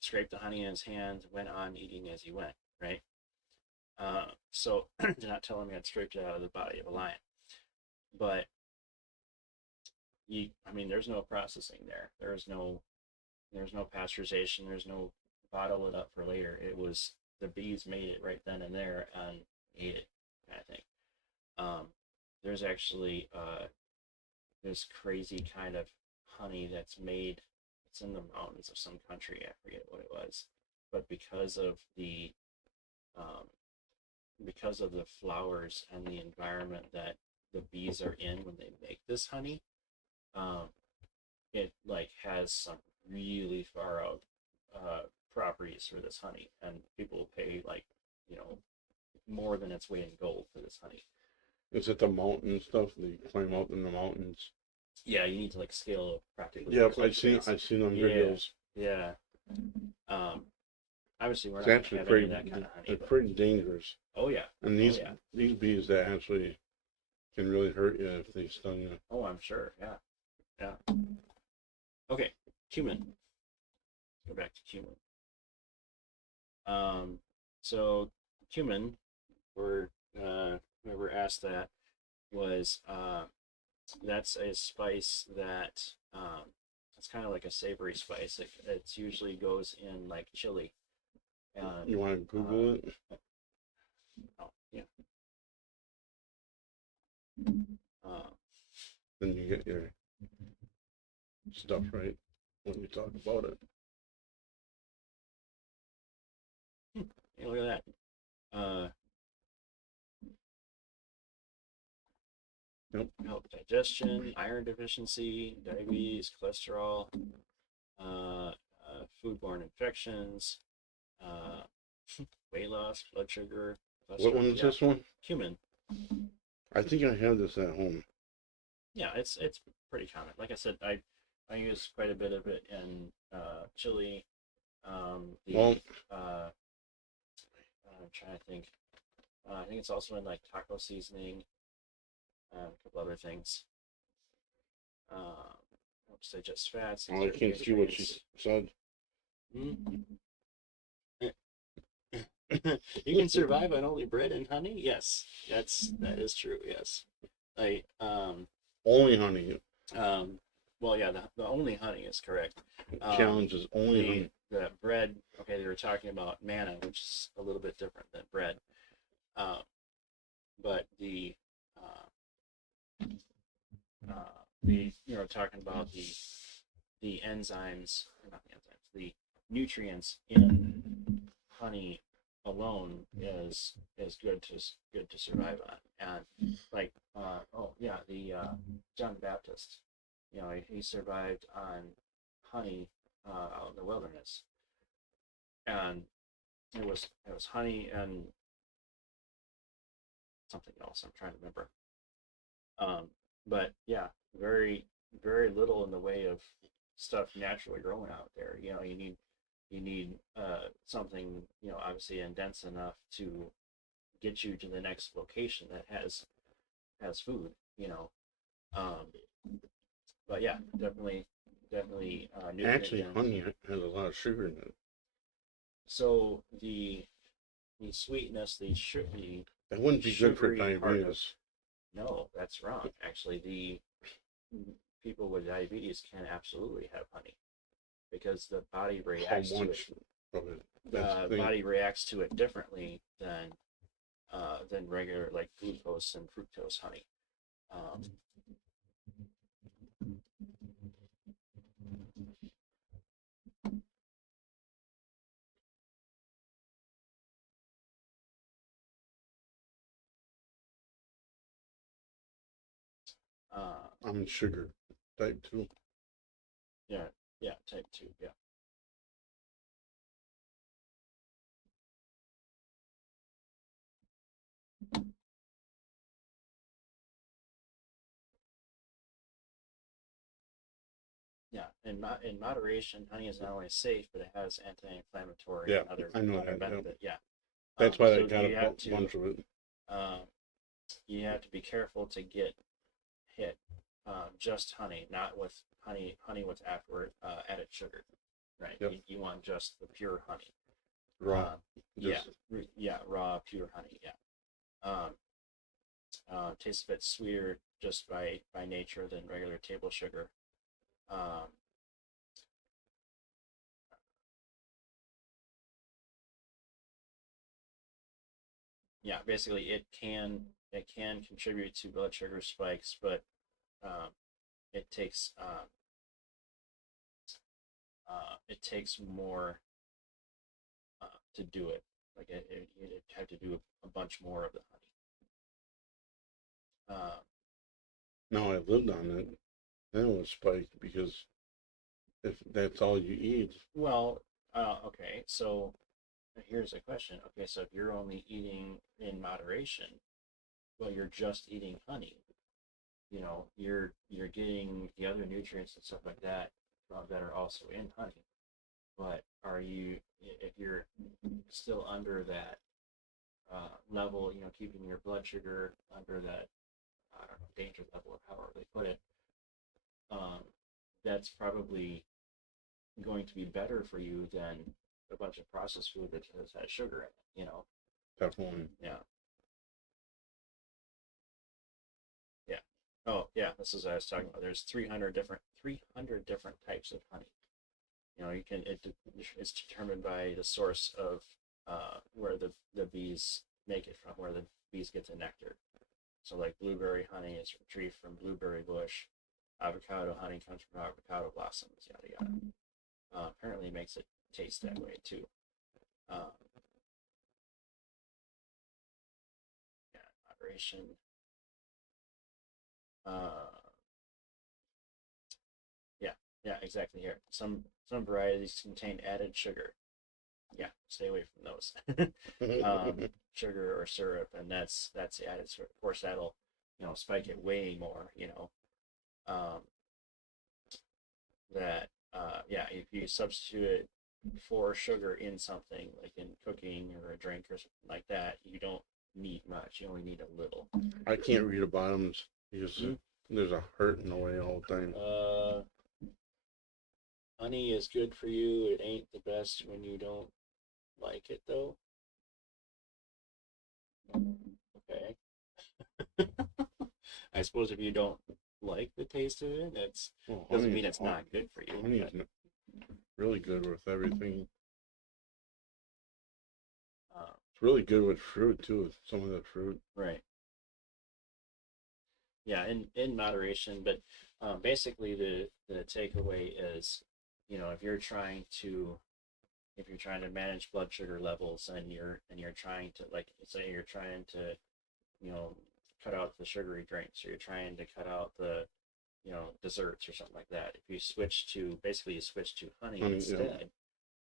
Scraped the honey in his hand, went on eating as he went, right? So did not tell him he had scraped it out of the body of a lion, but I mean, there's no processing there. There's no pasteurization. There's no bottle it up for later. It was the bees made it right then and there and ate it, kind of thing. There's actually this crazy kind of honey that's made. It's in the mountains of some country. I forget what it was, but um, because of the flowers and the environment that the bees are in when they make this honey, um, it like has some really far out properties for this honey, and people will pay like you know more than its weight in gold for this honey. Is it the mountain stuff? They climb out in the mountains. Yeah, you need to like scale practically. Yeah, cliff face. I've seen them Yeah. videos. Yeah. Obviously, we're It's not actually gonna have pretty. any of that kind of honey. It's But, pretty dangerous. oh yeah. And Oh yeah. these bees that actually can really hurt you if they stung you. Oh, I'm sure. Yeah. Yeah. Okay. Cumin. Go back to cumin. So cumin, or whoever asked that, was that's a spice that it's kind of like a savory spice. It's usually goes in like chili. And You want to Google it? oh yeah. Uh, Then you get your stuff right when you talk about it. hey, look at that. Yep. Help digestion, iron deficiency, diabetes, cholesterol, foodborne infections, uh, weight loss, blood sugar. What one is this one? Cumin. I think I have this at home. Yeah, it's pretty common. Like I said, I use quite a bit of it in chili. Well, I'm trying to think. I think it's also in like taco seasoning, a couple other things. Helps digest fats. I can't see what she said. You can survive on only bread and honey. Yes, that is true. Yes, Only honey. well, yeah, the only honey is correct. Challenge is only honey. The bread. Okay, they were talking about manna, which is a little bit different than bread. But talking about the enzymes, or not the enzymes, the nutrients in honey alone is good to survive on. And like the John the Baptist, he survived on honey out in the wilderness, and it was honey and something else. I'm trying to remember. But yeah, very very little in the way of stuff naturally growing out there. You need something obviously and dense enough to get you to the next location that has food. Um, but yeah, definitely Actually, nutrient. honey has a lot of sugar in it. So the sweetness, the That wouldn't be good for sugary part of, diabetes. no, that's wrong. Actually, the people with diabetes can absolutely have honey because the body How reacts to it. much of it? That's the The thing. body reacts to it differently than regular like glucose and fructose honey. Um, I'm sugar type 2. Yeah, yeah, type 2, yeah. Yeah, in moderation, honey is not only safe, but it has anti-inflammatory Yeah, and other I know that. Yeah. benefit. Yeah. That's why I So got a bunch of it. um, you have to be careful to get hit just honey, not with honey with afterward added sugar, right? Yep. You want just the pure honey. Raw. Yeah, Just, yeah, raw pure honey. Yeah. Tastes a bit sweeter just by nature than regular table sugar. Um, yeah, basically it can contribute to blood sugar spikes, but um, it takes it takes more to do it. Like you'd have to do a bunch more of the honey. no, I lived on it. Then it was spiked because if that's all you eat, Well, okay, so here's a question. Okay, so if you're only eating in moderation, well, you're just eating honey. You're getting the other nutrients and stuff like that that are also in honey. But if you're still under that level, keeping your blood sugar under that, I don't know, danger level or however they put it, um, that's probably going to be better for you than a bunch of processed food that has sugar in it. definitely. Yeah. Yeah. Oh, yeah. This is what I was talking about. There's 300 different types of honey. It's determined by the source of where the bees make it from, where the bees get the nectar. So, like blueberry honey is retrieved from blueberry bush. Avocado honey comes from avocado blossoms. Yada yada. Apparently, it makes it taste that way too. Uh, yeah, moderation. Uh, yeah, yeah, exactly. Here, some varieties contain added sugar. Yeah, stay away from those. Sugar or syrup, and that's the added syrup. Of course, that'll spike it way more. Um, that yeah, if you substitute it for sugar in something like in cooking or a drink or something like that, you don't need much. You only need a little. I can't read the bottoms because there's a hurt in the way all the time. Honey is good for you. It ain't the best when you don't like it, though. Okay. I suppose if you don't like the taste of it, it doesn't mean it's not good for you. Honey is really good with everything. It's really good with fruit too. Some of the fruit. Right. Yeah, in moderation, but basically the takeaway is, if you're trying to manage blood sugar levels and you're trying to, like, say you're trying to you know cut out the sugary drinks, or you're trying to cut out the desserts or something like that. If you switch to honey instead,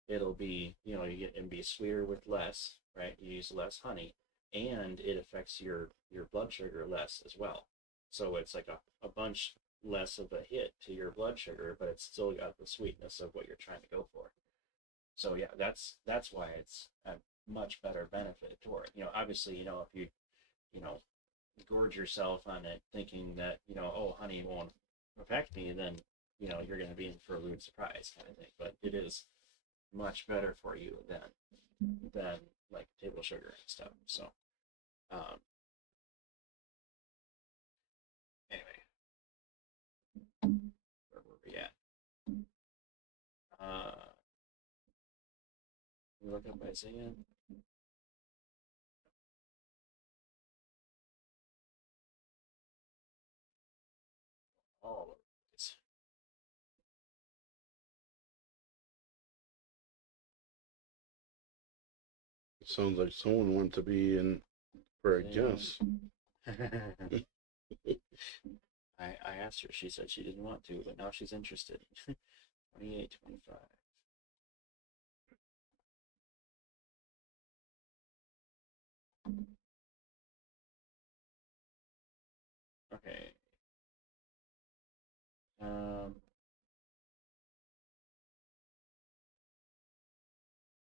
it'll be it'll be sweeter with less, right? You use less honey, and it affects your blood sugar less as well. So it's like a bunch less of a hit to your blood sugar, but it's still got the sweetness of what you're trying to go for. So yeah, that's why it's a much better benefit toward obviously, if you know gorge yourself on it thinking that oh, honey won't affect me, then you're going to be in for a rude surprise kind of thing. But it is much better for you than like table sugar and stuff. So um, anyway, where were we at? We look up Isaiah. All of these. It sounds like someone wants to be in for a guess. I asked her. She said she didn't want to, but now she's interested. 28, 25. Okay. Um.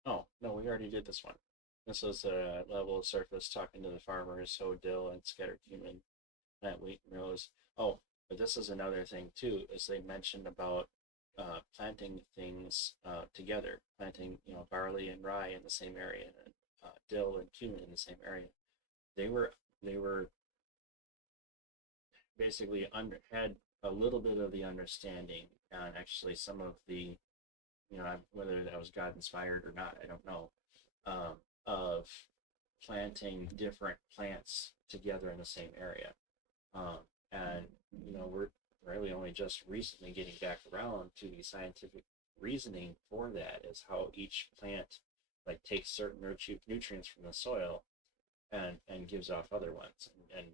Oh no, we already did this one. This was a level of surface talking to the farmers, sow dill and scatter cumin, plant wheat and rose. Oh, but this is another thing too, is they mentioned about planting things together, planting barley and rye in the same area, and dill and cumin in the same area. They were basically had a little bit of the understanding, and actually some of the whether that was God inspired or not, I don't know, of planting different plants together in the same area. And we're really only just recently getting back around to the scientific reasoning for that, is how each plant like takes certain nutrients from the soil and gives off other ones, and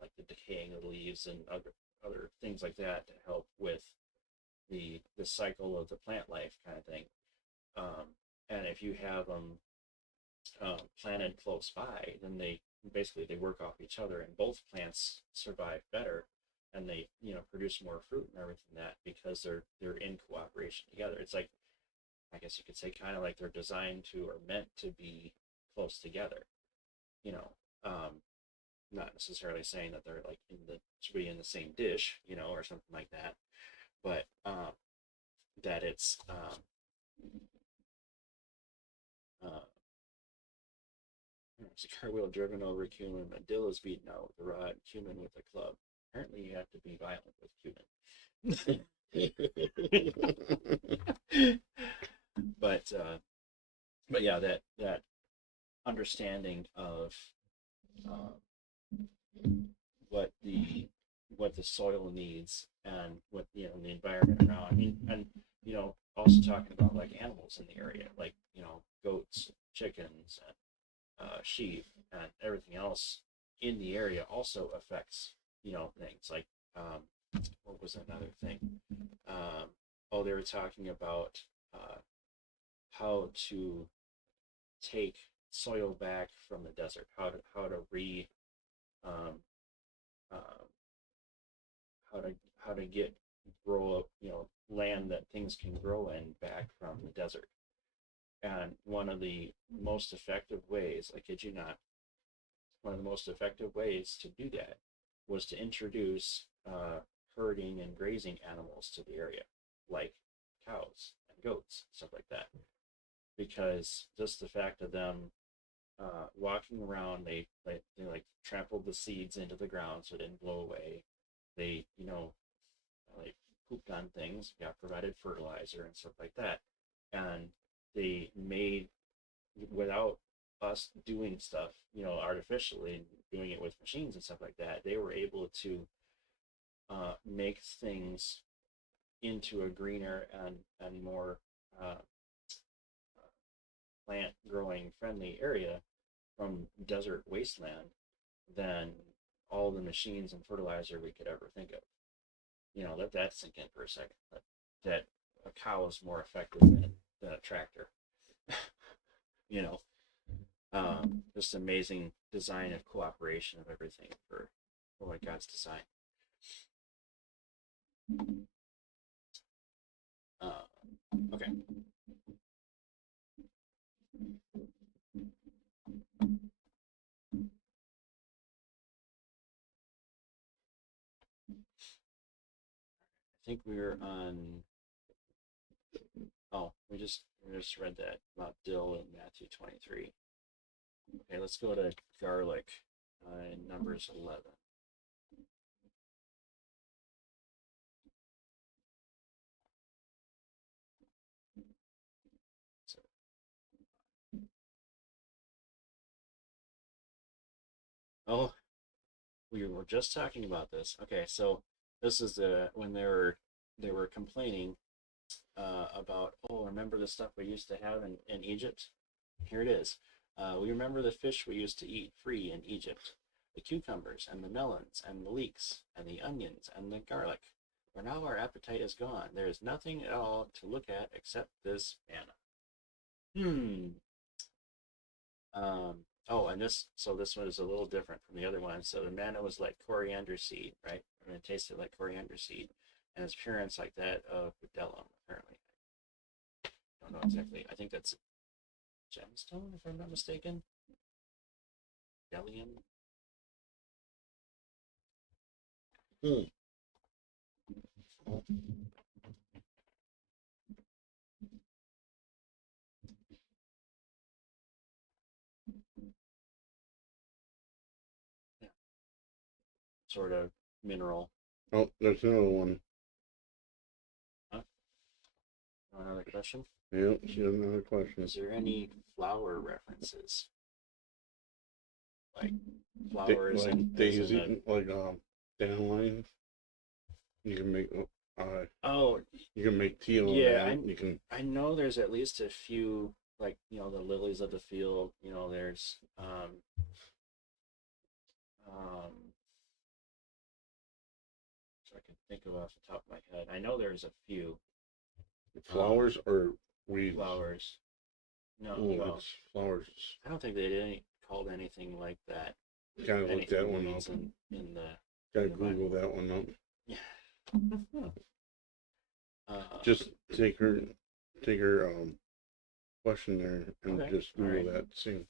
like the decaying of the leaves and other things like that to help with the cycle of the plant life kind of thing. And if you have them planted close by, then they work off each other, and both plants survive better, and they produce more fruit and everything that because they're in cooperation together. It's like, I guess you could say, kind of like they're designed to or meant to be close together. You know, not necessarily saying that they're like to be in the same dish, or something like that, but that it's uh, it's a cartwheel driven over cumin. A dill is beaten out with a rod. Cumin with a club. Apparently, you have to be violent with cumin. But yeah, that understanding of uh, what the soil needs and what the environment around. I mean, and also talking about like animals in the area, like goats, chickens, and sheep, and everything else in the area also affects things like what was another thing? Oh, they were talking about how to take soil back from the desert, how to um, uh, how to how to get grow up land that things can grow in back from the desert. And one of the most effective ways, I kid you not, one of the most effective ways to do that was to introduce herding and grazing animals to the area, like cows and goats, stuff like that. Because just the fact of them walking around, they like trampled the seeds into the ground so it didn't blow away. They like pooped on things, got provided fertilizer and stuff like that, and they made, without us doing stuff, artificially, doing it with machines and stuff like that, they were able to make things into a greener and more uh, plant growing friendly area from desert wasteland than all the machines and fertilizer we could ever think of. Let that sink in for a second. That a cow is more effective than a tractor. you know, just amazing design of cooperation of everything for what God's design. Uh, okay. I think we were on. Oh, we just read that about dill in Matthew 23. Okay, let's go to garlic in Numbers 11. So, oh, we were just talking about this. Okay, so this is when they were complaining about, oh, remember the stuff we used to have in Egypt? Here it is. We remember the fish we used to eat free in Egypt. the cucumbers and the melons and the leeks and the onions and the garlic. For now our appetite is gone. There is nothing at all to look at except this manna. Oh, and this one is a little different from the other one. So the manna was like coriander seed, right? And it tasted like coriander seed, and its appearance like that of bdellium, apparently. I don't know exactly. I think that's gemstone, if I'm not mistaken. Bdellium. Hmm. Yeah, sort of mineral. Oh, there's another one. Huh? Another question? Yep, she has another question. Is there any flower references? Like flowers Like and daisy, like dandelion. You can make oh, you can make tea on yeah, that. You can I know there's at least a few, like, the lilies of the field. There's so I can think of off the top of my head. I know there's a few flowers or weeds. flowers. No, Oh, well, it's flowers. I don't think they did called anything like that. Gotta look that Anything one up. weeds in the Gotta in the Bible. Google that one up. Yeah. Just take her question there and Okay, just Google alright. that same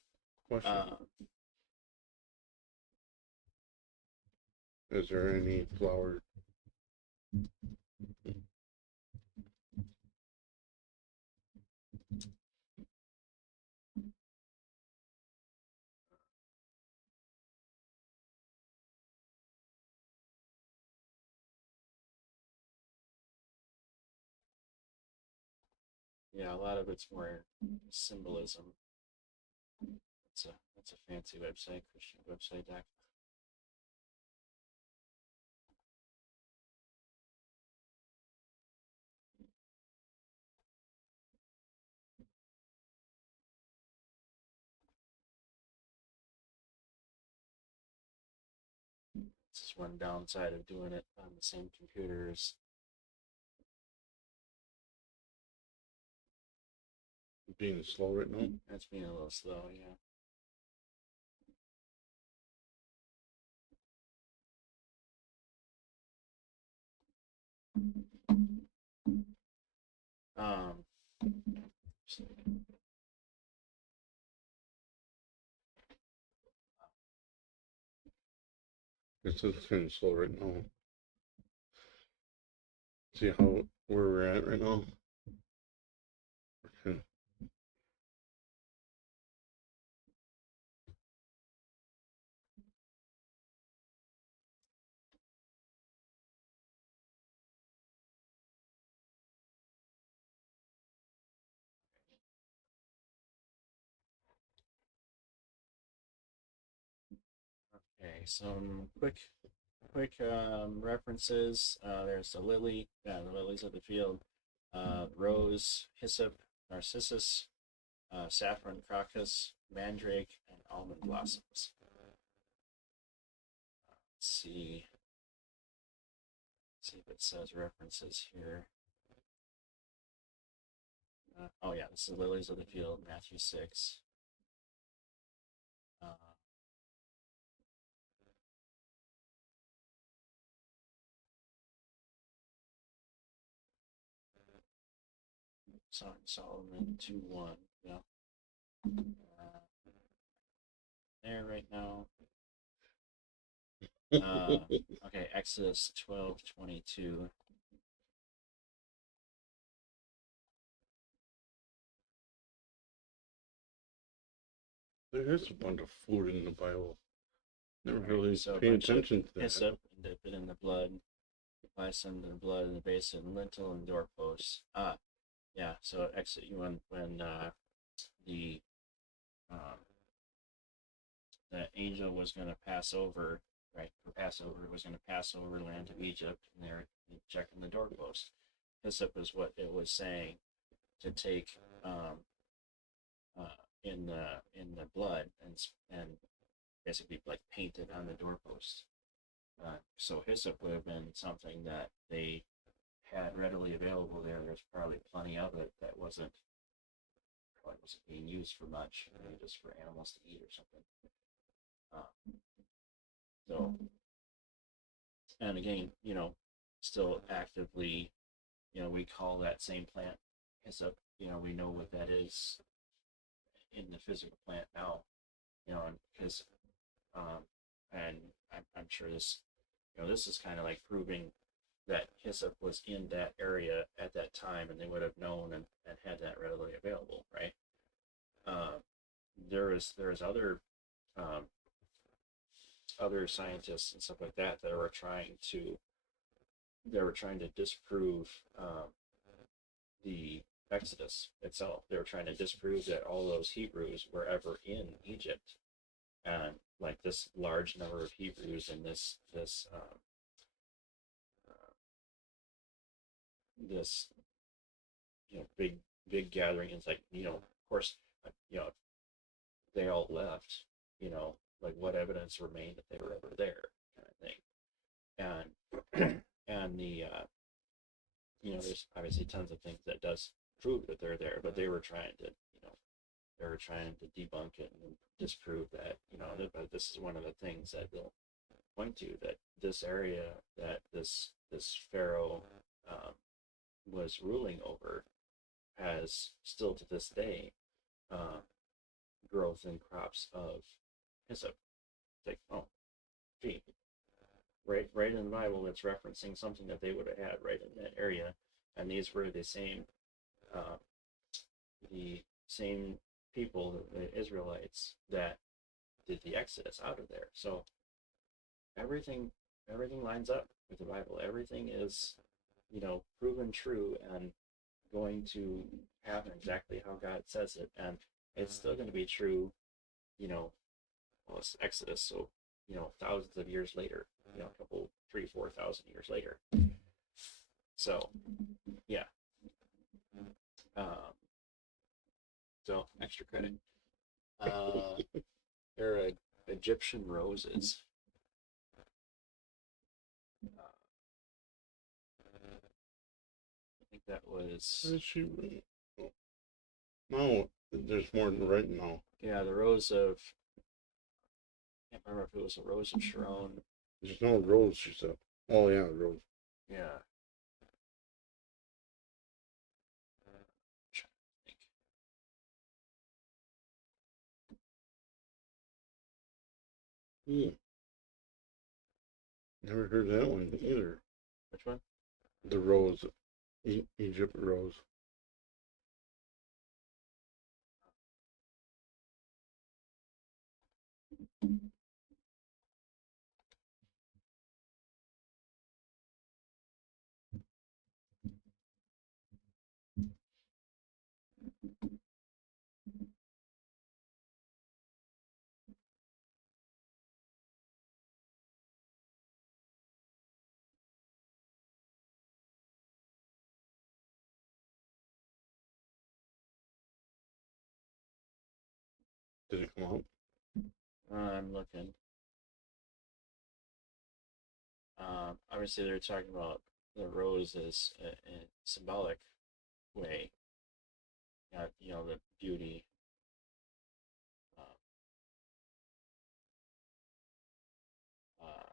question. Is there any flower? yeah, a lot of it's more symbolism. That's a fancy website, Christian website. This is one downside of doing it on the same computers. Being slow right now. That's being a little slow, yeah. Um, It's kind of slow right now. See where we're at right now. Okay. okay, some quick references. There's the lily, the lilies of the field, rose, hyssop, narcissus, saffron, crocus, mandrake, and almond blossoms. Let's see. See if it says references here. Oh yeah, this is lilies of the field, Matthew 6. Uh, Song of Solomon 2:1. Yeah. There right now. Okay, Exodus 12:22. There is a bunch of food in the Bible. Never Right, really so a paid bunch of attention to that. hyssop and dip it in the blood. Apply some of the blood in the basin, lintel, and doorposts. Yeah. So exit when the um, the angel was going to pass over, right? For Passover, it was going to pass over land of Egypt, and they're checking the doorpost. Hyssop is what it was saying to take in the blood and basically like painted on the doorpost. So hyssop would have been something that they had readily available there. There's probably plenty of it that probably wasn't being used for much, maybe just for animals to eat or something. So, and again, still actively, we call that same plant hyssop. We know what that is in the physical plant now. And because, and I'm sure this is kind of like proving that hyssop was in that area at that time, and they would have known and had that readily available, right? There is other scientists and stuff like that were trying to disprove the Exodus itself. They were trying to disprove that all those Hebrews were ever in Egypt, and like this large number of Hebrews and this big gathering. It's like, of course, you know they all left. Like what evidence remained that they were ever there, kind of thing. And the there's obviously tons of things that does prove that they're there, but they were trying to debunk it and disprove that. But this is one of the things that they'll point to, that this area that this pharaoh was ruling over has still to this day growth and crops of hyssop. Like, oh, gee, right in the Bible, it's referencing something that they would have had right in that area, and these were the same people, the Israelites, that did the Exodus out of there. So everything lines up with the Bible. Everything is, proven true and going to happen exactly how God says it, and it's still going to be true. Well, it's Exodus, so thousands of years later, a couple 3,000-4,000 years later. So yeah. So extra credit. They're Egyptian roses. I think that was. No, there's more than right now. Yeah, the rose of. I can't remember if it was a rose of Sharon. There's no rose, she said. Oh yeah, rose. Yeah. Never heard that one either. Which one? The rose, Egypt rose. Did it come out? I'm looking. Obviously, they're talking about the rose as a symbolic way. The beauty. Uh, uh,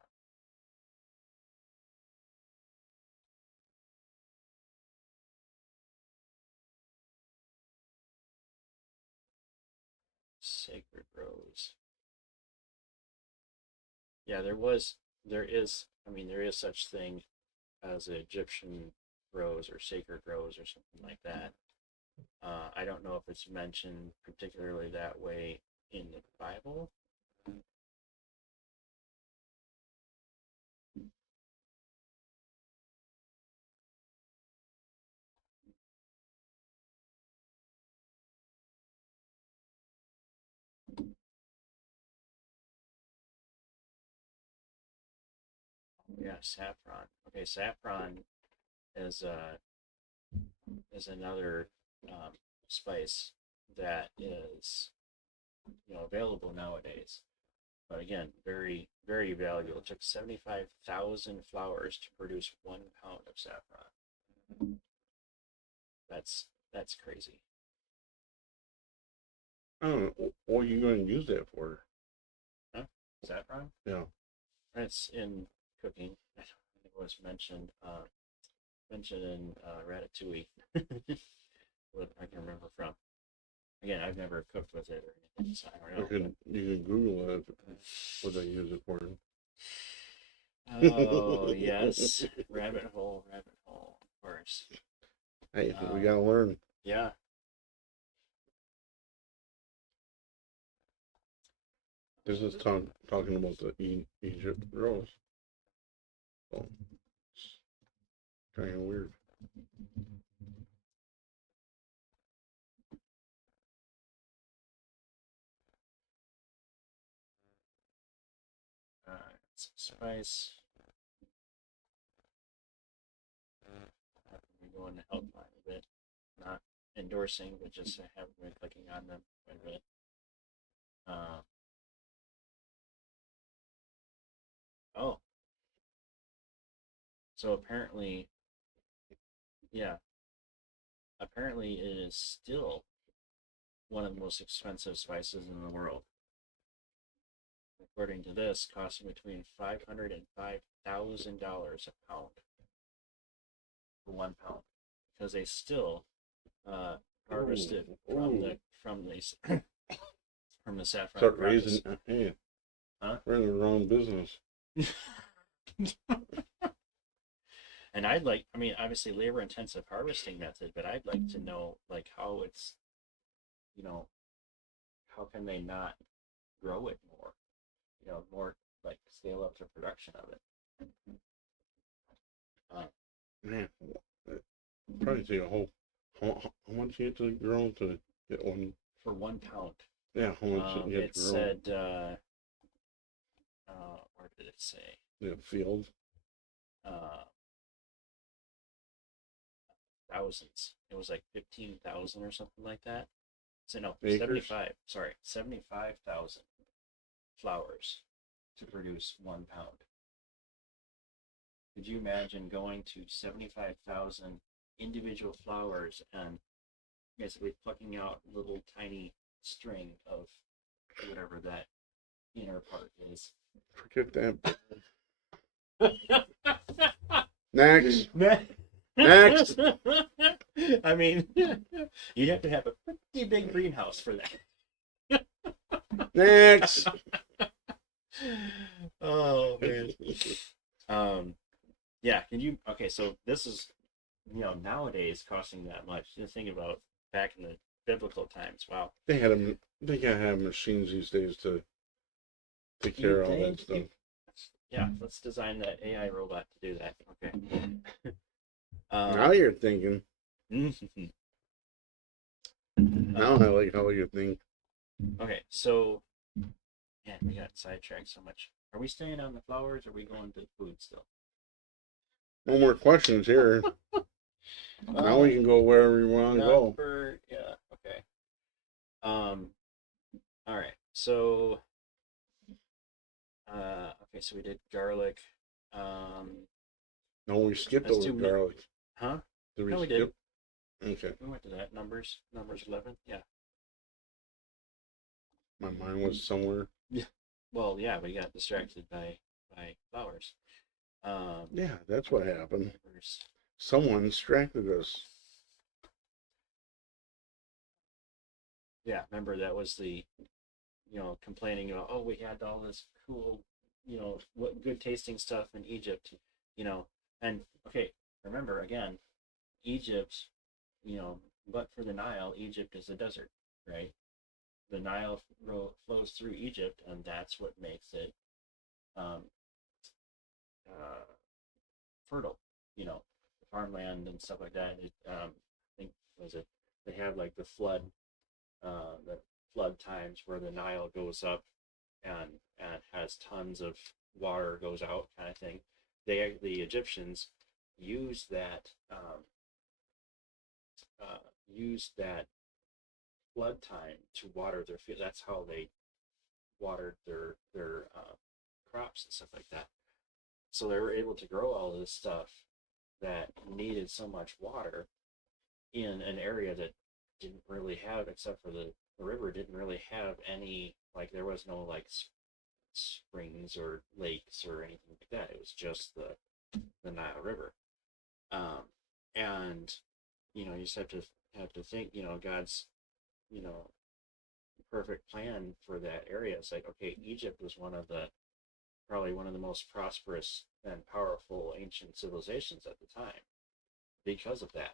Sacred rose. Yeah, there is such thing as an Egyptian rose or sacred rose or something like that. I don't know if it's mentioned particularly that way in the Bible. Yeah, saffron. Okay, saffron is another spice that is available nowadays. But again, very, very valuable. It took 75,000 flowers to produce 1 pound of saffron. That's crazy. I don't know what are you going to use that for. Huh? Saffron? Yeah. It's in cooking. I don't think it was mentioned in Ratatouille. What I can remember from. Again, I've never cooked with it or anything, so I don't know. You can Google it. What they use it for. Oh yes, rabbit hole, of course. Hey, we gotta learn. Yeah. This is talking about the Egypt rose. So, kind of weird. Some spice. We're going to help mine a bit. Not endorsing, but just having been clicking on them quite a bit. Oh, so apparently, yeah, apparently it is still one of the most expensive spices in the world. According to this, costing between $500 and $5,000 a pound for 1 pound, because they still harvest it from the saffron. Start raising. Hey, Huh? we're in the wrong business. And I mean, obviously labor intensive harvesting method, but I'd like to know like how it's, how can they not grow it more, more like scale up the production of it. Man, probably take a whole. How much you have to grow to get one? For 1 pound. Yeah, how much you have It to grow? said, where did it say? The field. Uh, Thousands. It was like 15,000 or something like that. So no, Acres? 75. Sorry, 75,000 flowers to produce 1 pound. Could you imagine going to 75,000 individual flowers and basically plucking out little tiny string of whatever that inner part is? Forget that. Next. Next. I mean, you have to have a pretty big greenhouse for that. Next. Oh man. Yeah. Can you? Okay, so this is, nowadays costing that much. Just think about back in the biblical times. Wow. They had them. They gotta have machines these days to take care of all that stuff. Yeah. Let's design that AI robot to do that. Okay. Now you're thinking. Now I like how you think. Okay, so man, we got sidetracked so much. Are we staying on the flowers or are we going to food still? No more questions here. Now we can go wherever you want to go. Yeah, okay. All right. So okay, so we did garlic. No, we skipped That's over too garlic. Huh? Did No, we skip? did. Okay. We went to that. Numbers 11. Yeah. My mind was somewhere. Yeah. Well, yeah, we got distracted by flowers. Yeah, that's what happened. Numbers. Someone distracted us. Yeah, remember that was the, complaining about, oh, we had all this cool, what good tasting stuff in Egypt, and okay, remember again, Egypt, but for the Nile, Egypt is a desert, right? The Nile flows through Egypt, and that's what makes it fertile, farmland and stuff like that. I think they have like the flood times where the Nile goes up and has tons of water goes out, kind of thing. The Egyptians use that flood time to water their field. That's how they watered their crops and stuff like that. So they were able to grow all of this stuff that needed so much water in an area that didn't really have, except for the river, didn't really have any, like there was no like springs or lakes or anything like that. It was just the Nile River. Um, and you just have to think, God's, you know, perfect plan for that area. It's like, okay, Egypt was probably one of the most prosperous and powerful ancient civilizations at the time because of that.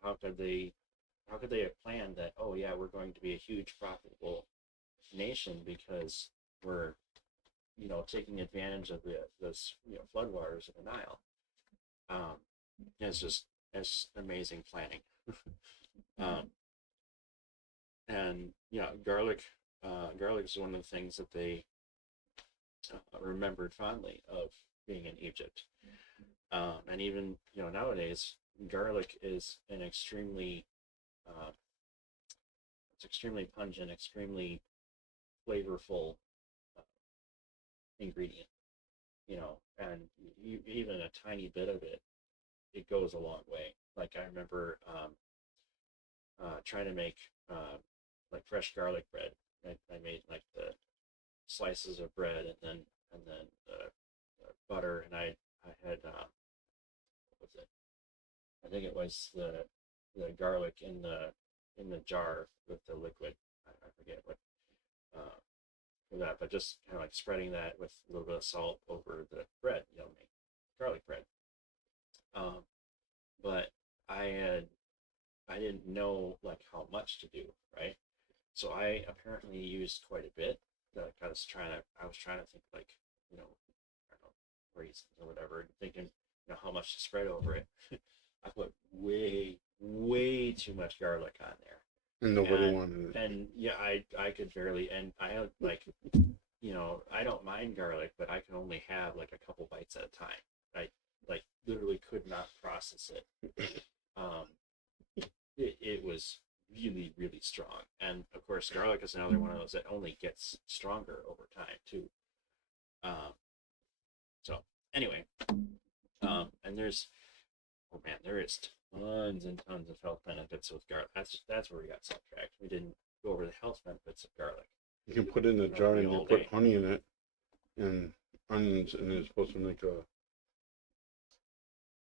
How could they have planned that? Oh yeah, we're going to be a huge profitable nation because we're taking advantage of this floodwaters of the Nile. Um, it's amazing planning. um, and garlic is one of the things that they remembered fondly of being in Egypt. And even nowadays, garlic is an uh, extremely pungent, extremely flavorful uh, ingredient. And even a tiny bit of it goes a long way. Like I remember trying to make like fresh garlic bread. I made like the slices of bread and then butter, and I had what was it? I think it was the garlic in the jar with the liquid. I forget what uh, for that, but just kind of like spreading that with a little bit of salt over the bread, make garlic bread. Um, but I didn't know like how much to do, right? So I apparently used quite a bit. Like I was trying to think like, I don't know, reasons or whatever, and thinking, how much to spread over it. I put way, way too much garlic on there. And nobody And wanted it. and yeah, I could barely, and I had like, I don't mind garlic, but I can only have like a couple bites at a time. I like literally could not process it. Um, it was really, really strong. And of course, garlic is another one of those that only gets stronger over time too. Um, so anyway, and oh man, there is tons and tons of health benefits with garlic. That's where we got sidetracked. We didn't go over the health benefits of garlic. You can put it in a jar and you put honey in it and onions, and it's supposed to make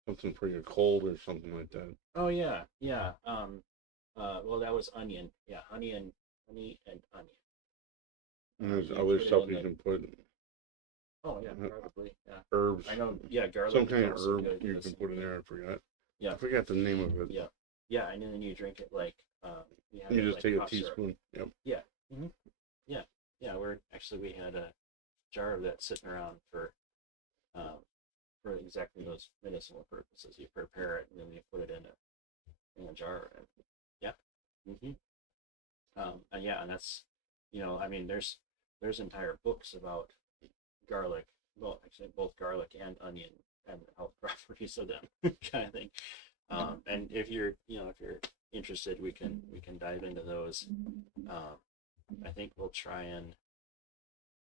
something for your cold or something like that. Oh yeah, yeah. Well, that was onion. Yeah, honey and onion. And there's You other put it stuff in you the. can put, Oh yeah, probably. Yeah, herbs, I know. Yeah, garlic some is kind of also herb good you with can some- put in there. I forgot. Yeah, I forgot the name of it. yeah, yeah. And then you drink it like you have You it just like take a cough syrup. teaspoon. Yep. Yeah. Yeah, yeah. We had a jar of that sitting around um, for exactly those medicinal purposes. You prepare it and then you put it in a jar. And yeah. hmm and yeah, and that's I mean, there's entire books about garlic. Well, actually, both garlic and onion and the health properties of them, kind of thing. And if you're interested, we can dive into those. Um, I think we'll try and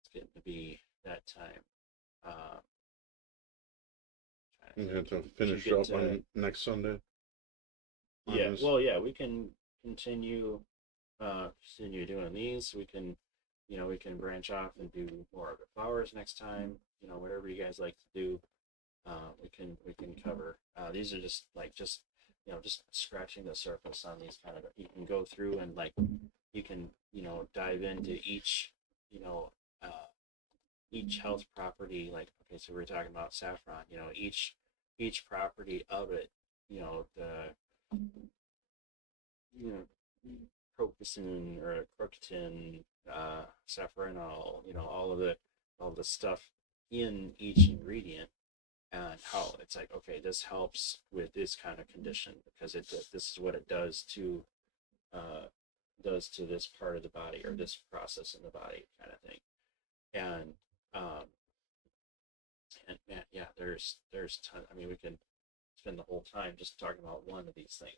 it's getting to be that time. Uh, You have to we should finish get up to on next Sunday. on yeah. this. Well, yeah, we can continue doing these. We can branch off and do more of the flowers next time. Whatever you guys like to do, we can cover. These are just scratching the surface on these kind of. You can go through and like you can dive into you know uh, each health property. Like okay, so we're talking about saffron. Each property of it. The you know crocusine or crocatin, safranol, all the stuff in each ingredient, and how it's like, okay, this helps with this kind of condition because this is what it uh, does to this part of the body or this process in the body, kind of thing. And um, and yeah, there's ton. I mean, we can spend the whole time just talking about one of these things.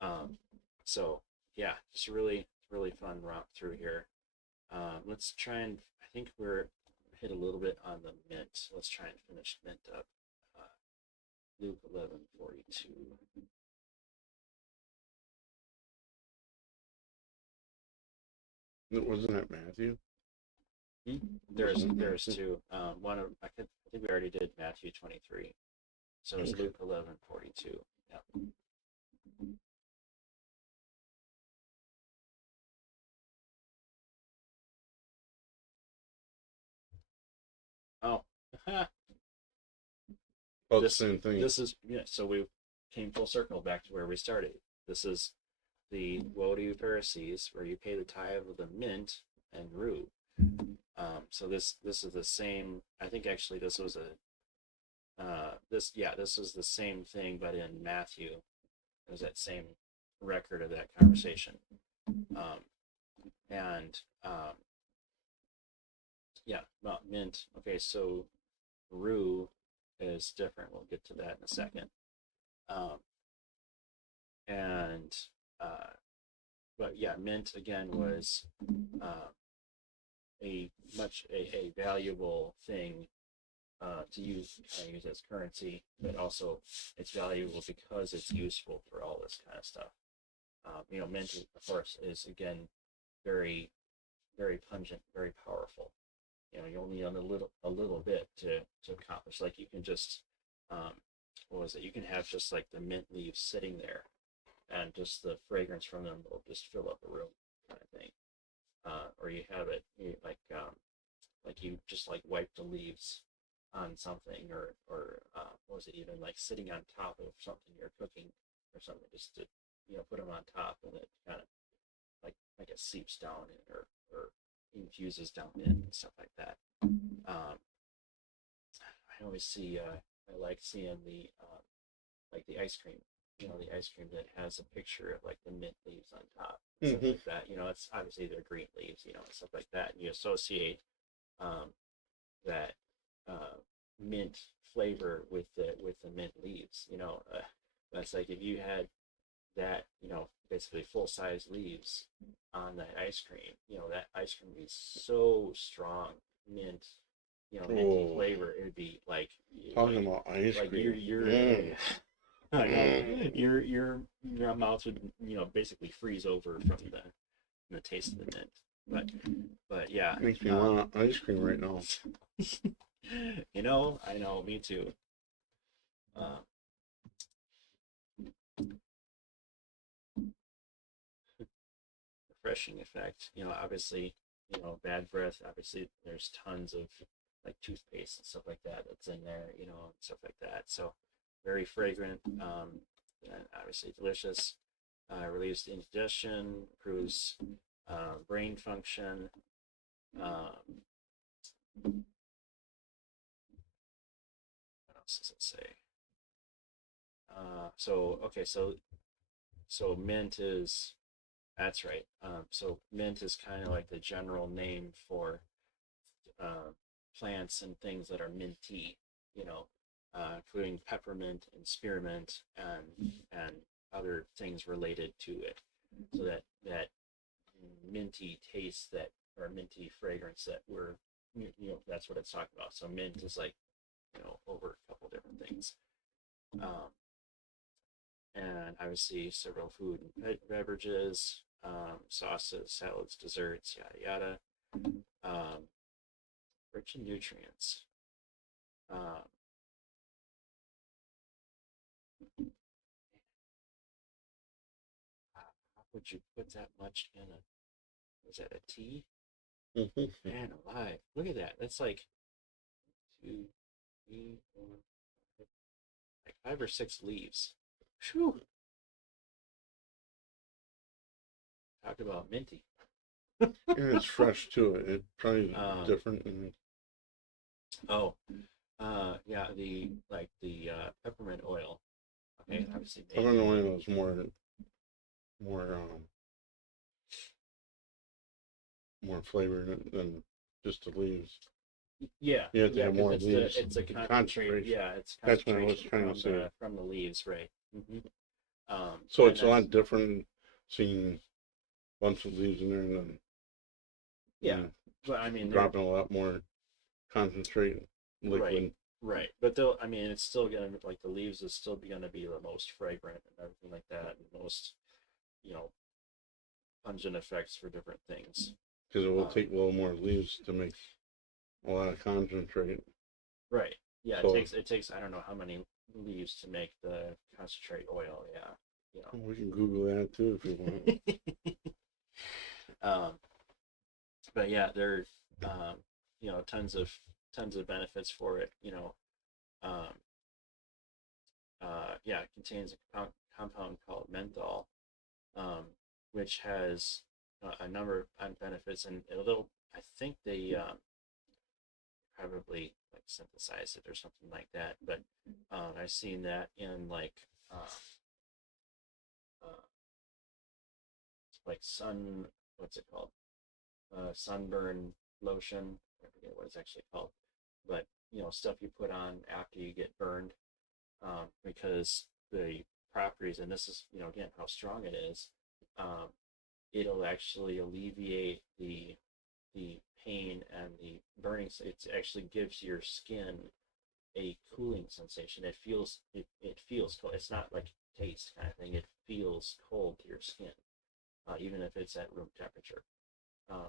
Um, so yeah, just really really fun romp through here. Let's try and I think we're hit a little bit on the mint. Let's try and finish mint up. Uh, Luke 11:42. Wasn't that Matthew? There's two. One of I think we already did Matthew 23. So it's Luke 11:42. Yeah. Oh, Oh, this the same thing. this is yeah. So we came full circle back to where we started. This is the woe to you Pharisees, where you pay the tithe of the mint and rue. So this is the same. I think actually this was this was the same thing, but in Matthew, it was that same record of that conversation. And yeah, about mint. Okay, so rue is different. We'll get to that in a second. And but yeah, mint again was a valuable thing to use as currency, but also it's valuable because it's useful for all this kind of stuff. Mint, of course, is again very, very pungent, very powerful. You only need a little bit to accomplish. Like you can just, what was it? You can have just like the mint leaves sitting there, and just the fragrance from them will just fill up a room, kind of thing. Or you have it like you just like wipe the leaves on something, or what was it, even like sitting on top of something you're cooking or something, just to put them on top, and it kind of like it seeps down in, or infuses down in and stuff like that. I always see I like seeing the like the ice cream, the ice cream that has a picture of like the mint leaves on top, stuff like that. It's obviously they're green leaves, and stuff like that, and you associate that mint flavor with the mint leaves. That's like if you had that, basically full size leaves on that ice cream. That ice cream is so strong, mint, minty flavor. It would be like talking about ice cream. I know your mouth would basically freeze over from the taste of the mint. But yeah, makes me want ice cream right now. I know, me too. Refreshing effect. Obviously, bad breath. Obviously, there's tons of like toothpaste and stuff like that that's in there, and stuff like that. So very fragrant, and obviously delicious. Relieves indigestion, improves brain function. What else does it say? So mint is, that's right. So mint is kind of like the general name for plants and things that are minty, including peppermint and spearmint and other things related to it. So that minty taste, that or minty fragrance that we're, that's what it's talking about. So mint is like, over a couple different things. And obviously several food and beverages, sauces, salads, desserts, yada yada. Rich in nutrients. How would you put that much in was that a tea? Man alive. Look at that. That's like 2, 3, 4, like 5 or 6 leaves. Whew. Talk about minty. And it's fresh too. It probably different. Yeah, the peppermint oil. Okay, obviously. Peppermint oil is more flavor than just the leaves. Yeah, you have to have more leaves. It's a concentrate. Yeah, it's that's what I was trying to say. From the leaves, right? So it's a lot different seeing a bunch of leaves in there than Yeah, and but I mean, they're dropping a lot more concentrate liquid. right. But they'll, I mean, it's still gonna like the leaves is still gonna be the most fragrant and everything like that, and most, you know, pungent effects for different things. Because it will Um, take a little more leaves to make a lot of concentrate. right. Yeah, So it takes I don't know how many leaves to make the concentrate oil. Yeah, you we can Google that too if you want. know. um, but yeah, there, um, you know, tons of benefits for it. You know, um, yeah, it contains a compound called menthol, um, which has a number of benefits, and it'll, I think they probably like synthesize it or something like that. But I've seen that in uh, like what's it called? Sunburn lotion. I forget what it's actually called, but you know, stuff you put on after you get burned, because the properties, and this is, you know, again how strong it is. Um, it'll actually alleviate the pain and the burning. It actually gives your skin a cooling sensation. It feels cold. It's not like taste kind of thing. It feels cold to your skin, even if it's at room temperature.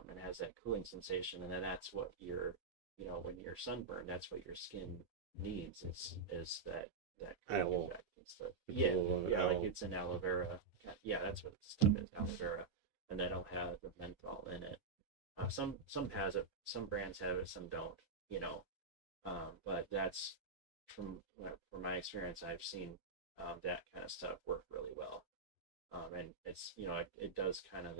And has that cooling sensation, and then that's what your, you know, when you're sunburned, that's what your skin needs. Is that cooling Aloe. effect and stuff. It's a Yeah, little yeah, like aloe. it's an aloe vera. Yeah, that's what stuff is, aloe vera, and that'll have the menthol in it. Some has it, some brands have it, some don't. You know, but that's from my experience, I've seen that kind of stuff work really well. And it's, you know, it does kind of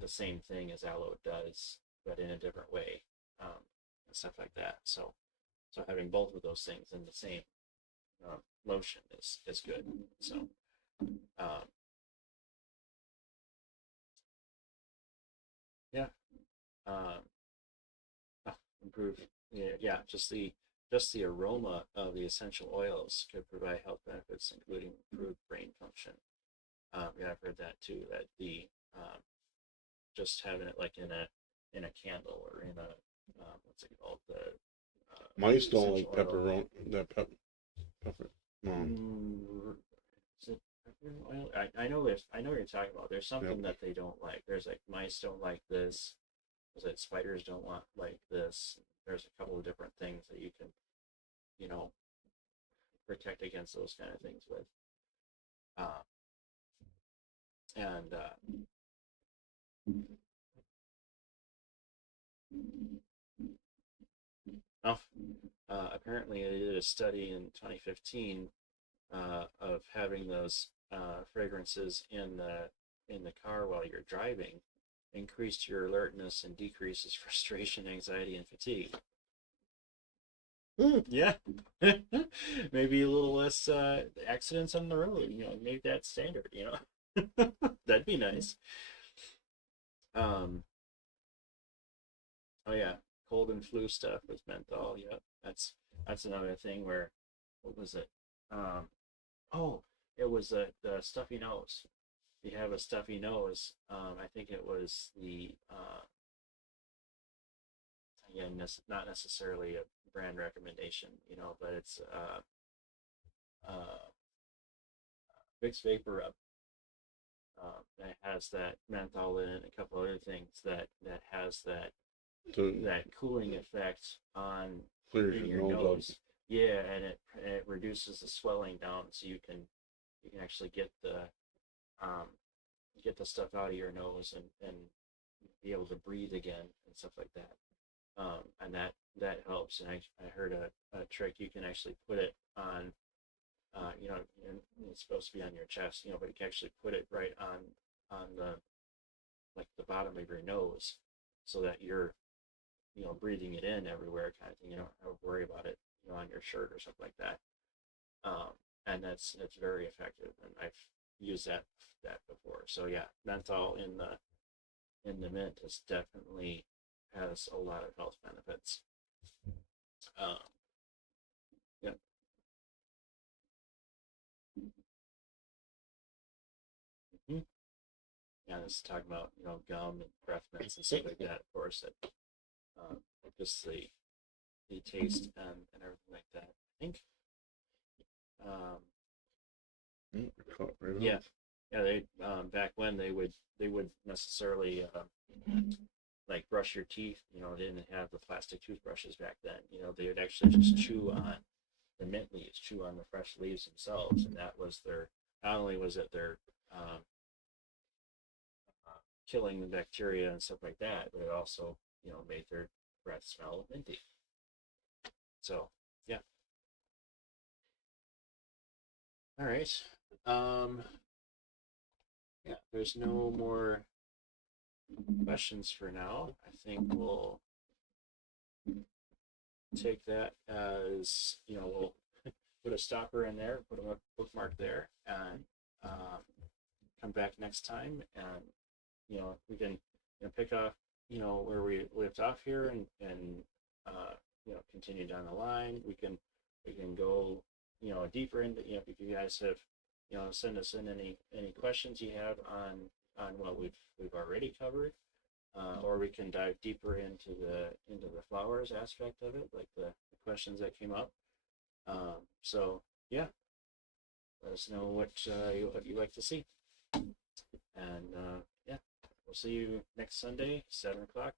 the same thing as aloe does, but in a different way, and stuff like that. So having both of those things in the same lotion is good. So um, yeah, um, improve. Yeah, yeah, just the aroma of the essential oils could provide health benefits, including improved brain function. Yeah, I've heard that too. That the just having it like in a candle or in a what's it called, the Mice don't like essential oil. pepper. No. Is it pepper oil? I know I know what you're talking about. There's something Yep. that they don't like. There's like mice don't like this. Was it spiders don't want like this? There's a couple of different things that you can, you know, protect against those kind of things with. Uh, and oh, apparently, they did a study in 2015 of having those fragrances in the car while you're driving increased your alertness and decreases frustration, anxiety, and fatigue. Yeah, maybe a little less accidents on the road. You know, make that standard. You know, that'd be nice. Um, oh yeah, cold and flu stuff with menthol. Yeah, that's another thing where, what was it? Um, oh, it was the stuffy nose. You have a stuffy nose. I think it was the again, not necessarily a brand recommendation, you know, but it's uh, Vicks Vapor Rub. That has that menthol in it, and a couple other things that has To that cooling effect on clears in your your nose nose. Yeah, and it reduces the swelling down, so you can actually um, get the stuff out of your nose and be able to breathe again and stuff like that. And that helps. And I heard a trick. You can actually put it on, you know, it's supposed to be on your chest, you know, but you can actually put it right on the like the bottom of your nose, so that you're, you know, breathing it in everywhere, kind of thing. You don't have to worry about it, you know, on your shirt or something like that. And it's very effective, and I've used that before. So yeah, menthol in the mint is definitely has a lot of health benefits. Um, yeah, mhm. and it's talking about gum and breath mints and stuff like that. Of course, that just the taste and everything like that. I think. Yeah, yeah. They back when they would necessarily like brush your teeth. They didn't have the plastic toothbrushes back then. They would actually just chew on the mint leaves, chew on the fresh leaves themselves, and that was their. Not only was it their killing the bacteria and stuff like that, but it also made their breath smell minty. So yeah. All right. Yeah, there's no more questions for now. I think we'll take that as we'll put a stopper in there, put a bookmark there, and come back next time, and we can pick up where we left off here, and continue down the line. We can go deeper into if you guys have send us in any questions you have on what we've already covered, or we can dive deeper into the flowers aspect of it, like the questions that came up. So yeah, let us know what you'd like to see, and yeah, we'll see you next Sunday, 7 o'clock.